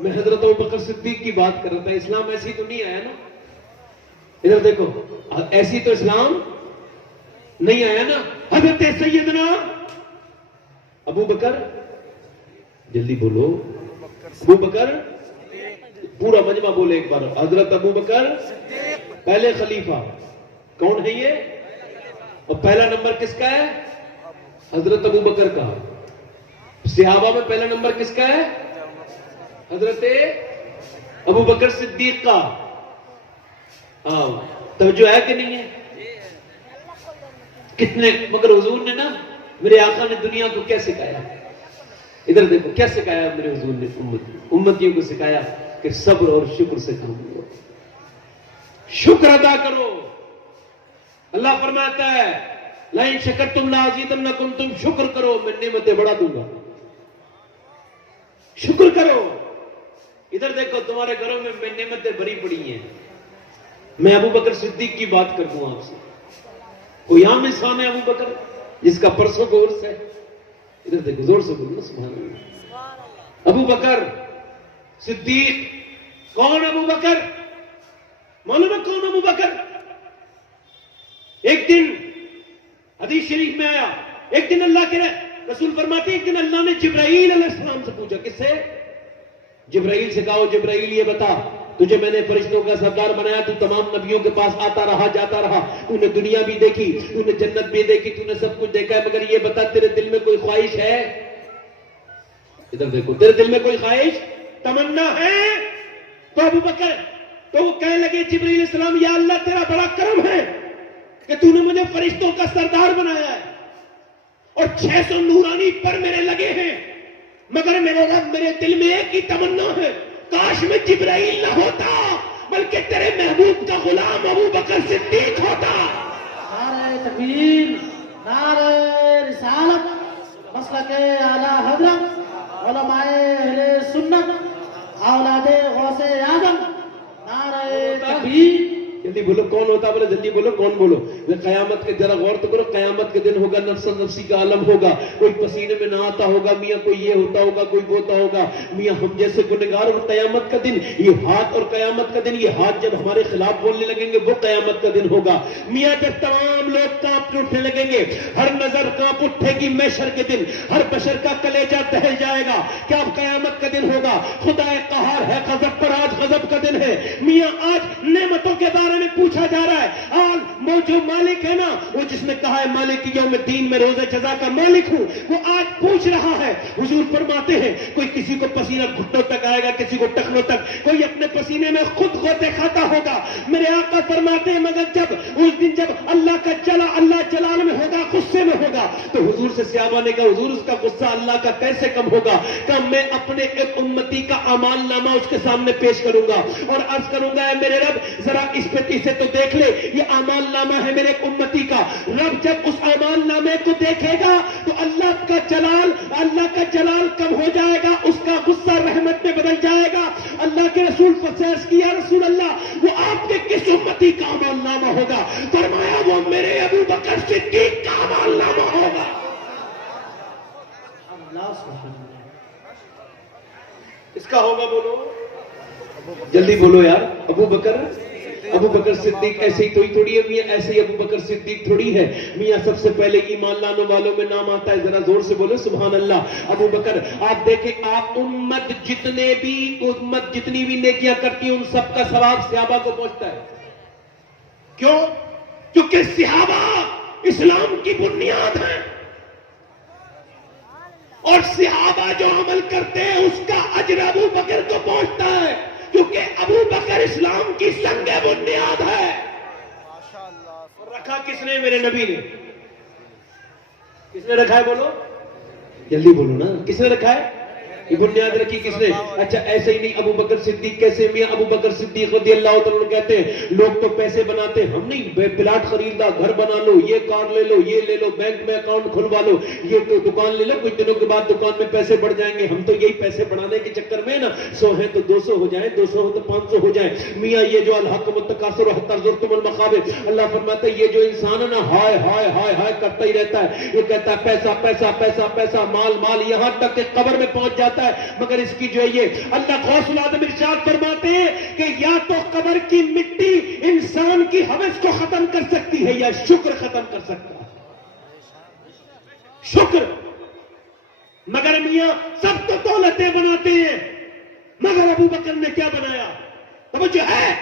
میں حضرت ابوبکر صدیق کی بات کر رہا تھا. اسلام ایسی تو نہیں آیا نا. ادھر دیکھو, ایسی تو اسلام نہیں آیا نا. حضرت سیدنا ابو بکر, جلدی بولو, ابو بکر, پورا مجمع بولے ایک بار. حضرت ابو بکر پہلے خلیفہ. کون ہے یہ؟ اور پہلا نمبر کس کا ہے؟ حضرت ابو بکر کا. صحابہ میں پہلا نمبر کس کا ہے؟ حضرت ابو بکر صدیق کا. ہاں, توجہ ہے کہ نہیں ہے؟ کتنے, مگر حضور نے نا, میرے آقا نے دنیا کو کیا سکھایا؟ ادھر دیکھو کیا سکھایا میرے حضور نے امتیوں کو سکھایا کہ صبر اور شکر سے کام لو, شکر ادا کرو. اللہ فرماتا ہے لئن شکرتم لازیدنکم, تم شکر کرو میں نعمتیں بڑھا دوں گا. شکر کرو. ادھر دیکھو تمہارے گھروں میں نعمتیں بھری پڑی ہیں. میں ابو بکر صدیق کی بات کر دوں آپ سے. کوئی عام انسان ہے ابو بکر جس کا پرسوں کو عرس ہے؟ ادھر دیکھو زور سے بولو سبحان اللہ. ابو بکر صدیق. کون ابو بکر؟ معلوم ہے کون ابو بکر؟ ایک دن حدیث شریف میں آیا, ایک دن اللہ کے رسول فرماتے ایک دن اللہ نے جبرائیل علیہ السلام سے پوچھا. کس سے؟ جبرائیل سے. کہا جبرائیل یہ بتا, تجھے میں نے فرشتوں کا سردار بنایا, تو تمام نبیوں کے پاس آتا رہا جاتا رہا, تو نے دنیا بھی دیکھی, تو نے جنت بھی دیکھی, تو نے سب کچھ دیکھا ہے, مگر یہ بتا تیرے دل میں کوئی خواہش ہے؟ ادھر دیکھو, تیرے دل میں کوئی خواہش تمنا ہے؟ تو ابو بکر تو وہ کہنے لگے جبرائیل علیہ السلام, یا اللہ تیرا بڑا کرم ہے کہ تو نے مجھے فرشتوں کا سردار بنایا ہے اور 600 نورانی پر میرے لگے ہیں, مگر میرے رب میرے دل میں ایک ہی تمنا ہے, کاش میں جبرائیل نہ ہوتا بلکہ تیرے محبوب کا غلام ابو بکر صدیق ہوتا. نعرہ تکبیر, نعرہ رسالت, مسلک اعلی حضرت, علماء اہل سنت, اولاد غوث اعظم. نعرہ تکبیر. جلدی بولو کون ہوتا, بولو جلدی بولو کون. بولو قیامت کے, ذرا غور تو کرو, قیامت کے دن ہوگا, نفس نفسی کا عالم ہوگا, کوئی پسینے میں نہ آتا ہوگا میاں, کوئی یہ ہوتا ہوگا, کوئی وہ ہوتا ہوگا میاں, ہم جیسے گنہگار. اور قیامت کا دن یہ ہاتھ, اور قیامت کا دن یہ ہاتھ جب ہمارے خلاف بولنے لگیں گے, وہ قیامت کا دن ہوگا میاں, جب تمام لوگ کانپ اٹھنے لگیں گے, ہر نظر کانپ اٹھے گی محشر کے دن, ہر بشر کا کلیجہ دہل جائے گا. کیا قیامت کا دن ہوگا؟ خدا قہار ہے غضب پر, آج غضب کا دن ہے میاں. آج نعمتوں کے بارے میں پوچھا جا رہا ہے. آج وہ جو مالک ہے نا, وہ جس نے کہا ہے مالک یوم الدین, میں روز جزا کا مالک ہوں, وہ آج پوچھ رہا ہے. حضور فرماتے ہیں کوئی کسی کو پسینہ گھٹنوں تک آئے گا, کسی کو ٹخنوں تک, کوئی اپنے پسینے میں خود غوطے کھاتا ہوگا. میرے آقا فرماتے ہیں مگر جب اس دن جب اللہ کا اللہ جلال میں ہوگا, غصے میں ہوگا, تو حضور سے صحابہ نے کہا حضور اس کا غصہ اللہ کا کیسے کم ہوگا؟ کہ میں اپنے ایک امتی کا اعمال نامہ اس کے سامنے پیش کروں گا اور عرض کروں گا, اے میرے رب ذرا اس پہ اسے تو دیکھ لے, یہ اعمال نامہ ہے میرے امتی کا. رب جب اس اعمال نامے کو دیکھے گا تو اللہ کا جلال کم ہو جائے گا, اس کا غصہ رحمت میں بدل جائے گا. اللہ کے رسول فرمایا کیا رسول اللہ وہ آپ کے کس امتی کا اعمال نامہ ہوگا؟ فرمایا وہ میرے ابو بکر صدیق کا اعمال نامہ ہوگا. اللہ سبحانہ. اس کا ہوگا, بولو جلدی بولو یار. ابو بکر صدیق ایسے ہی تھوڑی ہے میاں, ایسے ہی ابو بکر صدیق تھوڑی ہے میاں. سب سے پہلے ایمان لانے والوں میں نام آتا ہے, ذرا زور سے بولو سبحان اللہ. ابو بکر. آپ دیکھیں, آپ امت جتنی بھی نیکیاں کرتی ہیں ان سب کا ثواب صحابہ کو پہنچتا ہے. کیوں؟ کیونکہ صحابہ اسلام کی بنیاد ہیں, اور صحابہ جو عمل کرتے ہیں اس کا اجر ابو بکر کو پہنچتا ہے, کیونکہ ابو بکر اسلام کی سنگ بنیاد ہے. رکھا کس نے؟ میرے نبی نے. کس نے رکھا ہے؟ بولو جلدی بولو نا, کس نے رکھا ہے؟ یہ بنیاد رکھی کس نے؟ اچھا ایسے ہی نہیں, ابو بکر صدیق کیسے میاں؟ ابو بکر صدیق رضی اللہ تعالیٰ عنہ کہتے ہیں لوگ تو پیسے بناتے ہیں, ہم نہیں, پلاٹ خریدا, گھر بنا لو, یہ کار لے لو, یہ لے لو, بینک میں اکاؤنٹ کھلوا لو, یہ تو دکان لے لو, کچھ دنوں کے بعد دکان میں پیسے بڑھ جائیں گے. ہم تو یہی پیسے بڑھانے کے چکر میں نا 100 ہے تو 200 ہو جائیں, 200 ہو تو 500 ہو جائیں میاں. یہ جو الحاکم التکاثر حتی زرتم المقابر, اللہ فرماتا ہے یہ جو انسان ہے نا ہائے ہائے ہائے ہائے کرتا ہی رہتا ہے. یہ کہتا ہے پیسہ پیسہ پیسہ پیسہ, مال مال, یہاں تک کہ قبر میں پہنچ جاتا جاتا ہے، مگر اس کی جو ہے یہ اللہ غوث العظم ارشاد فرماتے ہیں کہ یا تو قبر کی مٹی انسان کی ہوس کو ختم کر سکتی ہے یا شکر ختم کر سکتا ہے، شکر۔ مگر میاں سب تو دولتیں بناتے ہیں، مگر ابو بکر نے کیا بنایا؟ توجہ ہے،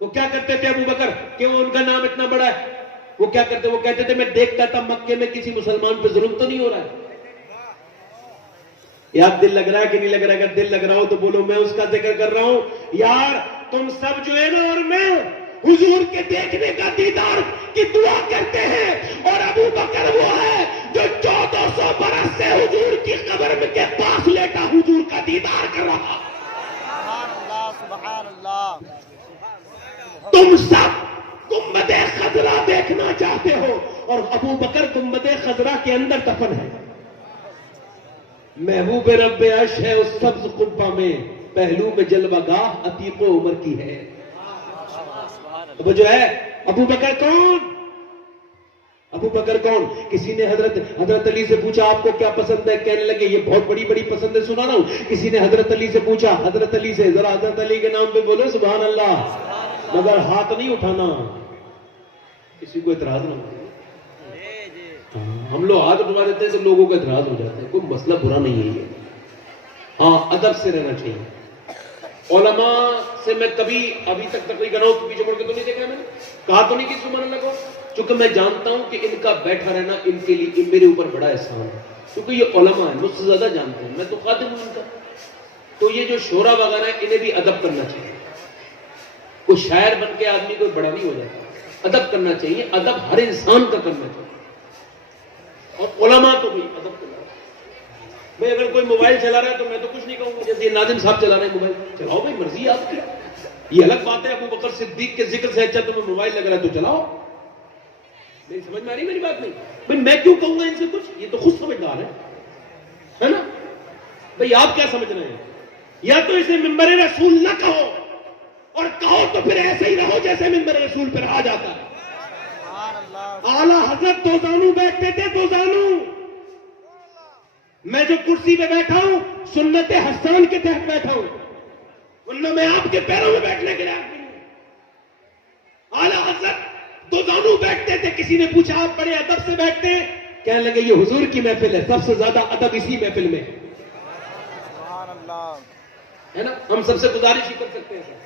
وہ کیا کرتے تھے ابو بکر کہ وہ ان کا نام اتنا بڑا ہے، وہ کیا کرتے؟ وہ کہتے تھے میں دیکھتا تھا مکے میں کسی مسلمان پہ ظلم تو نہیں ہو رہا ہے۔ یار دل لگ رہا ہے کہ نہیں لگ رہا ہے؟ اگر دل لگ رہا ہو تو بولو میں اس کا ذکر کر رہا ہوں۔ یار تم سب جو ہے نا اور میں حضور کے دیکھنے کا دیدار کی دعا کرتے ہیں، اور ابو بکر وہ ہے جو 1400 برس سے حضور کی قبر کے پاس لیٹا حضور کا دیدار کر رہا۔ سبحان اللہ، سبحان اللہ۔ تم سب گنبد خضرا دیکھنا چاہتے ہو، اور ابو بکر گنبد خضرا کے اندر دفن ہے۔ محبوب رب عرش ہے اس سبز قبہ میں، پہلو میں جلوہ گاہ عتیق و عمر کی ہے۔ اب جو ہے ابو بکر کون؟ ابو بکر کون؟ کسی نے حضرت علی سے پوچھا آپ کو کیا پسند ہے؟ کہنے لگے یہ بہت بڑی بڑی پسندیں سنا رہا ہوں۔ کسی نے حضرت علی سے پوچھا، حضرت علی سے ذرا حضرت علی کے نام پہ بولو سبحان اللہ، مگر ہاتھ نہیں اٹھانا، کسی کو اعتراض نہ ہو۔ ہم لوگ ہاتھ اٹھوا دیتے ہیں تو لوگوں کا اعتراض ہو جاتا ہے، کوئی مسئلہ برا نہیں ہے یہ، ہاں ادب سے رہنا چاہیے۔ علماء سے میں کبھی ابھی تک تقریر کر رہا ہوں، پیچھے مڑ کے تو نہیں دیکھا میں نے، کہا تو نہیں کہ سبحان اللہ کو، چونکہ میں جانتا ہوں کہ ان کا بیٹھا رہنا ان کے لیے میرے اوپر بڑا احسان ہے، کیونکہ یہ علماء ہیں، مجھ سے زیادہ جانتے ہیں، میں تو خادم ہوں ان کا۔ تو یہ جو شورا وغیرہ ہے انہیں بھی ادب کرنا چاہیے، کوئی شاعر بن کے آدمی کوئی بڑا نہیں ہو جاتا، ادب کرنا چاہیے، ادب ہر انسان کا کرنا چاہیے، اور علماء تو بھی ادب کرنا چاہیے۔ میں اگر کوئی موبائل چلا رہا ہے تو میں تو کچھ نہیں کہوں گا، جیسے یہ ناظم صاحب چلا رہے ہیں موبائل، چلاؤ بھائی، مرضی ہے آپ کی، یہ الگ بات ہے۔ ابو بکر صدیق کے ذکر سے اچھا تمہیں موبائل لگ رہا ہے تو چلاؤ، نہیں سمجھ میں آ رہی میری بات؟ نہیں بھائی میں کیوں کہوں گا ان سے کچھ، یہ تو خود سمجھدار ہے نا بھائی، آپ کیا سمجھ رہے ہیں؟ یا تو اسے منبر رسول نہ کہو، اور کہو تو پھر ایسے ہی رہو جیسے منبر رسول پہ رہا جاتا ہے۔ اعلیٰ حضرت دو زانو بیٹھتے تھے، دو زانو، میں جو کرسی پہ بیٹھا ہوں سنت حسان کے تحت بیٹھا ہوں، ورنہ میں آپ کے پیروں میں بیٹھنے کے لیے نہیں ہوں۔ اعلیٰ حضرت دو زانو بیٹھتے تھے، کسی نے پوچھا آپ بڑے ادب سے بیٹھتے ہیں، کہنے لگے یہ حضور کی محفل ہے، سب سے زیادہ ادب اسی محفل میں ہے نا۔ ہم سب سے گزارش ہی کر سکتے ہیں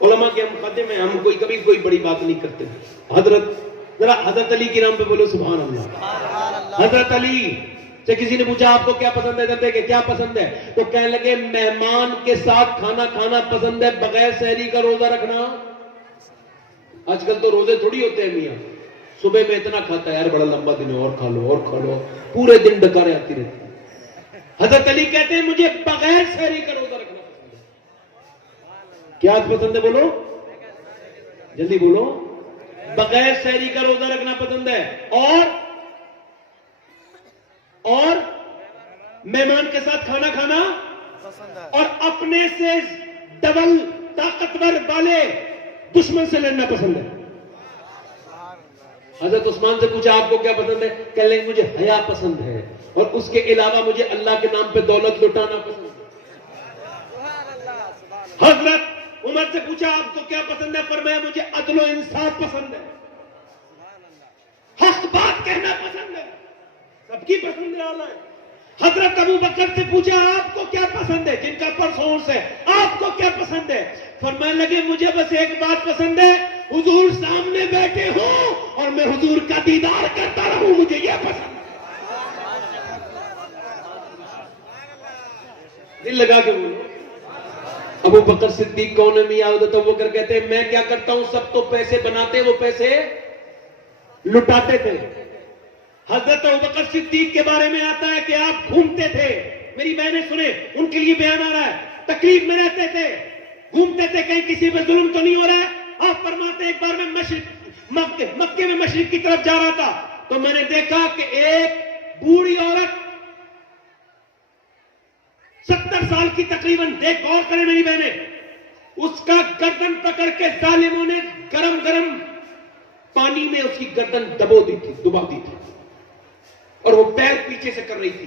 علماء کے، ہم مقدم ہیں، ہم کبھی کوئی بڑی بات نہیں کرتے۔ ذرا حضرت علی کے نام پہ بولو سبحان اللہ۔ حضرت علی سے کسی نے پوچھا آپ کو کیا پسند ہے، کہتے کہ کیا پسند ہے، تو کہنے لگے مہمان کے ساتھ کھانا کھانا پسند ہے، بغیر سحری کا روزہ رکھنا۔ آج کل تو روزے تھوڑی ہوتے ہیں میاں، صبح میں اتنا کھاتا ہے یار بڑا لمبا دن ہے، اور کھا لو اور کھا لو، پورے دن ڈکاریں آتی رہتی ہیں۔ حضرت علی کہتے ہیں مجھے بغیر سحری کا روزہ رکھنا پسند ہے۔ کیا پسند ہے بولو جلدی بولو، بغیر سحری کا روزہ رکھنا پسند ہے، اور مہمان کے ساتھ کھانا کھانا، اور اپنے سے ڈبل طاقتور والے دشمن سے لڑنا پسند ہے۔ حضرت عثمان سے پوچھا آپ کو کیا پسند ہے، کہنے لگے مجھے حیا پسند ہے، اور اس کے علاوہ مجھے اللہ کے نام پہ دولت لٹانا پسند ہے۔ حضرت عمر سے پوچھا آپ کو کیا پسند ہے، فرمایا مجھے عدل و انصاف پسند ہے، حق بات کہنا پسند ہے، سب کی پسند ہے۔ حضرت ابو بکر سے پوچھا آپ کو کیا پسند ہے، جن کا پرفارمنس ہے، آپ کو کیا پسند ہے، فرمانے لگے مجھے بس ایک بات پسند ہے، حضور سامنے بیٹھے ہوں اور میں حضور کا دیدار کرتا رہوں، مجھے یہ پسند ہے۔ دل لگا کے بولو۔ ابو بکر صدیق کون ہے میاں؟ حضرت ابو بکر کہتے ہیں میں کیا کرتا ہوں، سب تو پیسے بناتے، وہ پیسے لٹاتے تھے۔ حضرت ابو بکر صدیق کے بارے میں آتا ہے کہ آپ گھومتے تھے، میری بہنیں سنیں، ان کے لیے بیان آ رہا ہے، تکلیف میں رہتے تھے، گھومتے تھے، کہیں کسی پہ ظلم تو نہیں ہو رہا ہے۔ آپ فرماتے ہیں ایک بار میں مکے میں مشرق کی طرف جا رہا تھا تو میں نے دیکھا کہ ایک بوڑھی عورت 70 سال کی تقریباً، دیکھ غور کریں میری بہنیں، اس کا گردن پکڑ کے ظالموں نے گرم گرم پانی میں اس کی گردن دبا دی تھی، اور وہ پیر پیچھے سے کر رہی تھی۔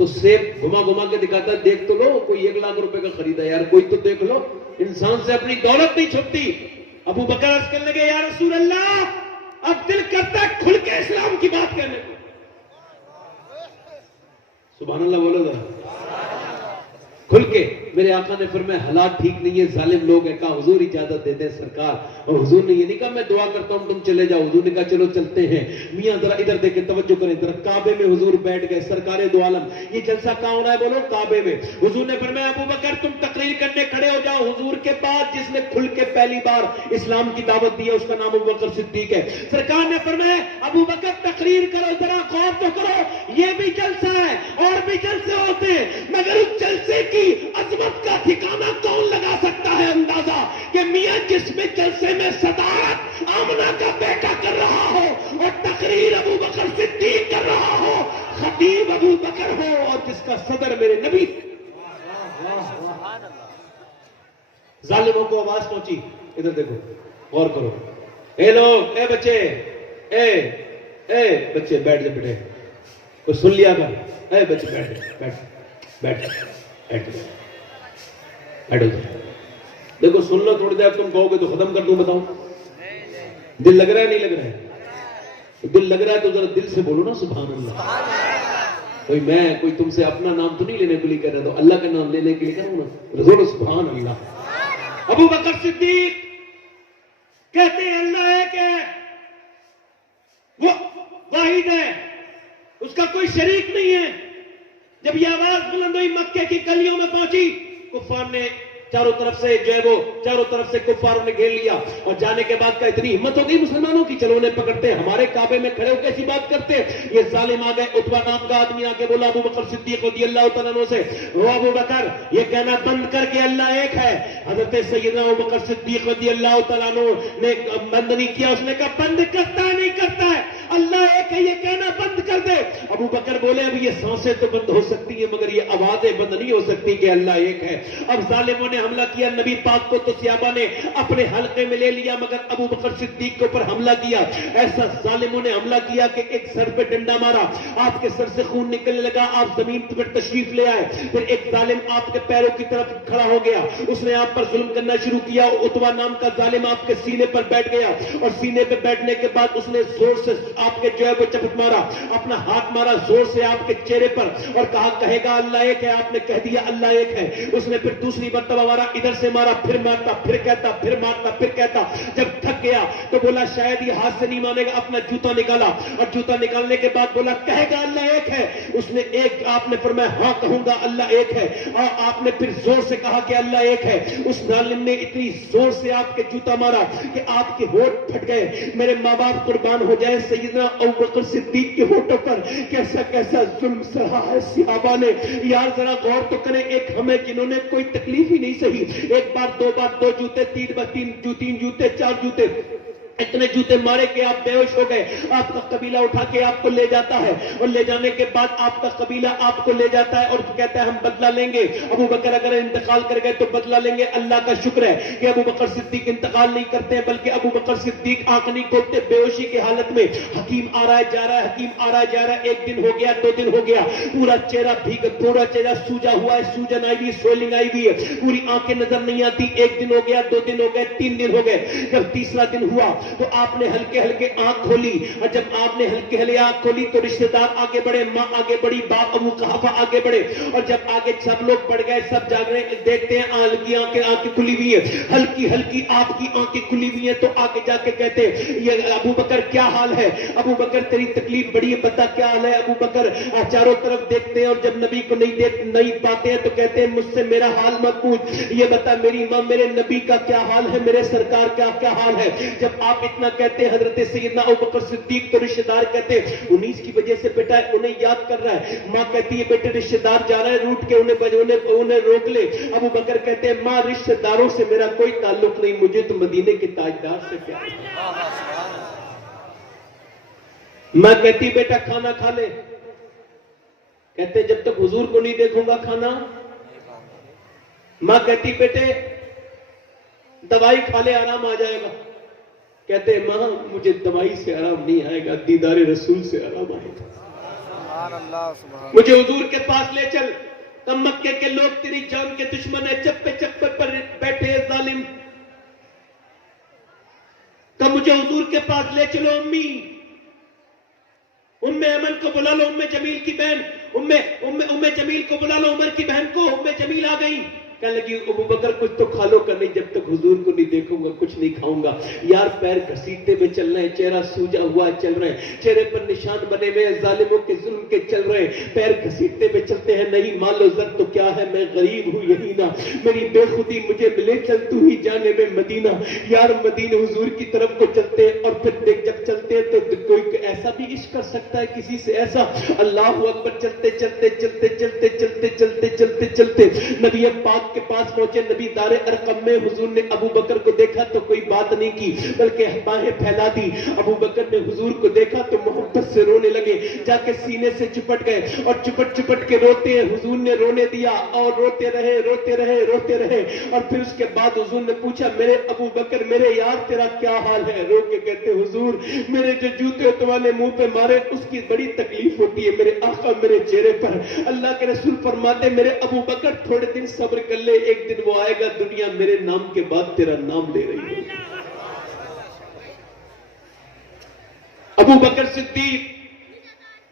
تو سیب گھما گھما کے دکھاتا ہے دیکھ تو لو کوئی 1 لاکھ روپے کا خریدا یار کوئی تو دیکھ لو. انسان سے اپنی دولت نہیں چھپتی. ابو بکر عرض کرنے لگے یا رسول اللہ اب دل کرتا ہے کھل کے اسلام کی بات کرنے کو. سبحان اللہ بولو ذرا کھل کے. میرے آقا نے فرمایا حالات ٹھیک نہیں ہے ظالم لوگ ہیں. کہا حضور اجازت دیتے ہیں سرکار. اور حضور نے یہ نہیں کہا میں دعا کرتا ہوں تم چلے جاؤ. حضور نے کہا چلو چلتے ہیں. میاں ذرا ادھر دیکھیں توجہ کریں ذرا. کعبے میں حضور بیٹھ گئے سرکار دو عالم. یہ جلسہ کہاں ہو رہا ہے بولو کعبے میں. حضور نے فرمایا ابو بکر تم تقریر کرنے کھڑے ہو جاؤ. حضور کے بعد جس نے کھل کے پہلی بار اسلام کی دعوت دی ہے اس کا نام ابو بکر صدیق ہے. سرکار نے فرمایا ابو بکر تقریر کرو ذرا غور تو کرو. یہ بھی جلسہ ہے اور بھی جلسے ہوتے ہیں مگر اس جلسے کی عظمت کا ٹھکانہ کون لگا سکتا ہے اندازہ کہ میاں جس میں جلسے میں صدارت آمنہ کا بیٹا کر رہا ہو اور تقریر ابو بکر صدیق کر رہا ہو خطیب ابو بکر ہو اور جس کا صدر میرے نبی. ظالموں کو آواز پہنچی. ادھر دیکھو غور کرو. اے لوگ اے بچے اے بچے بیٹھ جا بیٹھے کوئی سن لیا کر. اے بچے بیٹھ بیٹھ بیٹھ بیٹھو. دیکھو سن لو تھوڑی دیر. تم کہو گے تو ختم کر دوں. بتاؤ دل لگ رہا ہے نہیں لگ رہا ہے؟ دل لگ رہا ہے تو ذرا دل سے بولو نا سبحان اللہ. کوئی تم سے اپنا نام تو نہیں لینے کے لیے کہہ رہا تو اللہ کا نام لینے کے لیے کہہ رہا ہوں نا. رسول سبحان اللہ. ابو بکر صدیق کہتے ہیں اللہ ایک ہے وہ واحد ہے اس کا کوئی شریک نہیں ہے. جب یہ آواز بلند ہوئی مکے کی گلیوں میں پہنچی کفار نے چاروں طرف سے جو ہے وہ چاروں طرف سے کفاروں نے گھیر لیا. اور جانے کے بعد کا اتنی ہمت ہو گئی مسلمانوں کی چلو انہیں پکڑتے ہمارے کعبے میں کھڑے ہو کیسی بات کرتے. یہ ظالم آ گئے. عتبہ نام کا آدمی آ کے بولا ابو بکر صدیق رضی اللہ تعالیٰ عنہ سے وہ ابو بکر یہ کہنا بند کر کے اللہ ایک ہے. حضرت سیدنا ابو بکر صدیق رضی اللہ تعالیٰ عنہ نے بند نہیں کیا. اس نے کہا بند کرتا ہے نہیں کرتا ہے اللہ ایک ہے یہ کہنا بند کر دے. ابو بکر بولے اب یہ سانسیں تو بند ہو سکتی ہیں مگر یہ آوازیں بند نہیں ہو سکتی کہ اللہ ایک ہے. اب ظالموں نے حملہ کیا نبی پاک کو تو صحابہ نے اپنے حلقے میں لے لیا مگر ابو بکر صدیق کے اوپر حملہ کیا. ایسا ظالموں نے حملہ کیا کہ ایک سر پہ ڈنڈا مارا. آپ کے سر سے خون نکلنے لگا. آپ زمین پر تشریف لے آئے. پھر ایک ظالم آپ کے پیروں کی طرف کھڑا ہو گیا. اس نے آپ پر ظلم کرنا شروع کیا. عتبہ نام کا ظالم آپ کے سینے پر بیٹھ گیا اور سینے پہ بیٹھنے کے بعد اس نے زور سے آپ کے جو ہے وہ چپٹ مارا. اپنا ہاتھ مارا زور سے آپ کے چہرے پر اور کہا کہے گا اللہ ایک ہے. آپ نے کہہ دیا اللہ ایک ہے. اس نے پھر دوسری مرتبہ مارا. ادھر سے مارا پھر مارتا پھر کہتا پھر مارتا پھر کہتا. جب تھک گیا تو بولا شاید یہ ہاتھ سے نہیں مانے گا. اپنا جوتا نکالا اور جوتا نکالنے کے بعد بولا کہے گا اللہ ایک ہے. اس نے ایک آپ نے فرمایا ہاں کہوں گا اللہ ایک ہے. اور آپ نے پھر زور سے کہا کہ اللہ ایک ہے. اس ظالم نے اتنی زور سے آپ کے جوتا مارا کہ آپ کے ہونٹ پھٹ گئے. میرے ماں باپ قربان ہو جائے سیدنا ابو بکر صدیق کے ہونٹوں پر کیسا کیسا ظلم سہا ہے صحابہ نے. یار ذرا غور تو کریں. ایک ہمیں جنہوں نے کوئی تکلیف ہی نہیں سہی. ایک بار دو جوتے تین جوتے 4 جوتے اتنے جوتے مارے کہ آپ بے ہوش ہو گئے. آپ کا قبیلہ اٹھا کے آپ کو لے جاتا ہے اور لے جانے کے بعد آپ کا قبیلہ آپ کو لے جاتا ہے اور کہتا ہے ہم بدلہ لیں گے. ابو بکر اگر انتقال کر گئے تو بدلہ لیں گے. اللہ کا شکر ہے کہ ابو بکر صدیق انتقال نہیں کرتے ہیں بلکہ ابو بکر صدیق آنکھ نہیں کھولتے بے ہوشی کی حالت میں. حکیم آ رہا ہے جا رہا ہے حکیم آ رہا ہے جا رہا ہے. 1 دن ہو گیا 2 دن ہو گیا. پورا چہرہ سوجا ہوا ہے. سوجن آئی ہوئی سویلنگ آئی ہوئی ہے. پوری آنکھیں نظر نہیں آتی. 1 دن ہو گیا 2 دن ہو گئے 3 دن ہو گئے. جب تیسرا دن ہوا تو آپ نے ہلکے ہلکے آنکھ کھولی. اور جب آپ نے ہلکے ہلکے آنکھ کھولی تو رشتہ دار آگے بڑھے. ماں آگے بڑھی. باپ ابو قحافہ آگے بڑھے. اور جب آگے سب لوگ بڑھ گئے سب جاگ رہے دیکھتے ہیں ہلکی آنکھیں کھلی ہوئی ہیں. ہلکی آپ کی آنکھیں کھلی ہوئی ہیں تو آگے جا کے کہتے ہیں یہ ابو بکر کیا حال ہے. ابو بکر تیری تکلیف بڑی ہے بتا کیا حال ہے. ابو بکر چاروں طرف دیکھتے ہیں اور جب نبی کو نہیں پاتے ہیں تو کہتے ہیں مجھ سے میرا حال مت پوچھ. یہ بتا میری ماں میرے نبی کا کیا حال ہے میرے سرکار کا کیا حال ہے. جب آپ اتنا کہتے ہیں حضرت سیدنا ابو بکر صدیق تو رشتہ دار کہتے ہیں 19 کی وجہ سے بیٹا انہیں یاد کر رہا ہے. ماں کہتی ہے بیٹے رشتہ دار جا رہا ہے روٹ کے انہیں روک لے. ابو بکر کہتے ہیں ماں رشتہ داروں سے میرا کوئی تعلق نہیں مجھے تو مدینے کے تاجدار سے پیار ہے. ماں کہتی بیٹا کھانا کھا لے. کہتے جب تک حضور کو نہیں دیکھوں گا کھانا. ماں کہتی بیٹے دوائی کھا لے آرام آ جائے گا. کہتے ماں مجھے دوائی سے آرام نہیں آئے گا دیدار رسول سے آرام آئے گا. سبحان اللہ سبحان مجھے حضور کے پاس لے چل، تب مکے کے لوگ تیری جان کے دشمن ہے، چپے چپے پر بیٹھے ظالم، کب مجھے حضور کے پاس لے چلو امی، ام ایمن کو بلا لو، ام جمیل کی بہن، ام جمیل کو بلا لو، عمر کی بہن کو، ام جمیل آ گئی، کہنے لگی ابو بکر کچھ تو کھا لو کا نہیں، جب تک حضور کو نہیں دیکھوں گا کچھ نہیں کھاؤں گا۔ یار پیر گھسیٹتے میں چل رہے ہیں، چہرہ سوجا ہوا چل رہے ہیں، چہرے پر نشان بنے ہوئے ہیں ظالموں کے ظلم کے چل رہے ہیں، پیر گھسیٹتے میں چلتے ہیں، نہیں مان لو زر تو کیا ہے، میں غریب ہوں یہی نا، میری بے خودی مجھے ملے، چل تو ہی جانے میں مدینہ۔ یار مدینہ حضور کی طرف کو چلتے ہیں، اور پھر دیکھ جب چلتے ہیں تو کوئی ایسا بھی عشق کر سکتا ہے کسی سے ایسا؟ اللہ اکبر، چلتے چلتے چلتے چلتے چلتے چلتے چلتے چلتے نبی پاک کے پاس پہنچے، نبی دار ارقم میں، حضور نے ابو بکر کو دیکھا تو کوئی بات نہیں کی بلکہ باہیں پھیلا دی، ابو بکر نے حضور کو دیکھا تو محبت سے رونے لگے، جا کے سینے سے چپٹ گئے اور چپٹ چپٹ کے روتے ہیں، حضور نے رونے دیا اور روتے رہے روتے رہے روتے رہے، اور پھر اس کے بعد حضور نے پوچھا میرے ابو بکر میرے یار تیرا کیا حال ہے؟ رو کے کہتے حضور میرے جو جوتے تمہارے منہ پہ مارے اس کی بڑی تکلیف ہوتی ہے میرے آقا میرے چہرے پر۔ اللہ کے رسول فرماتے میرے ابو بکر تھوڑے دن صبر کر لے، ایک دن وہ آئے گا دنیا میرے نام کے بعد تیرا نام لے رہی ہے۔ ابو بکر صدیق،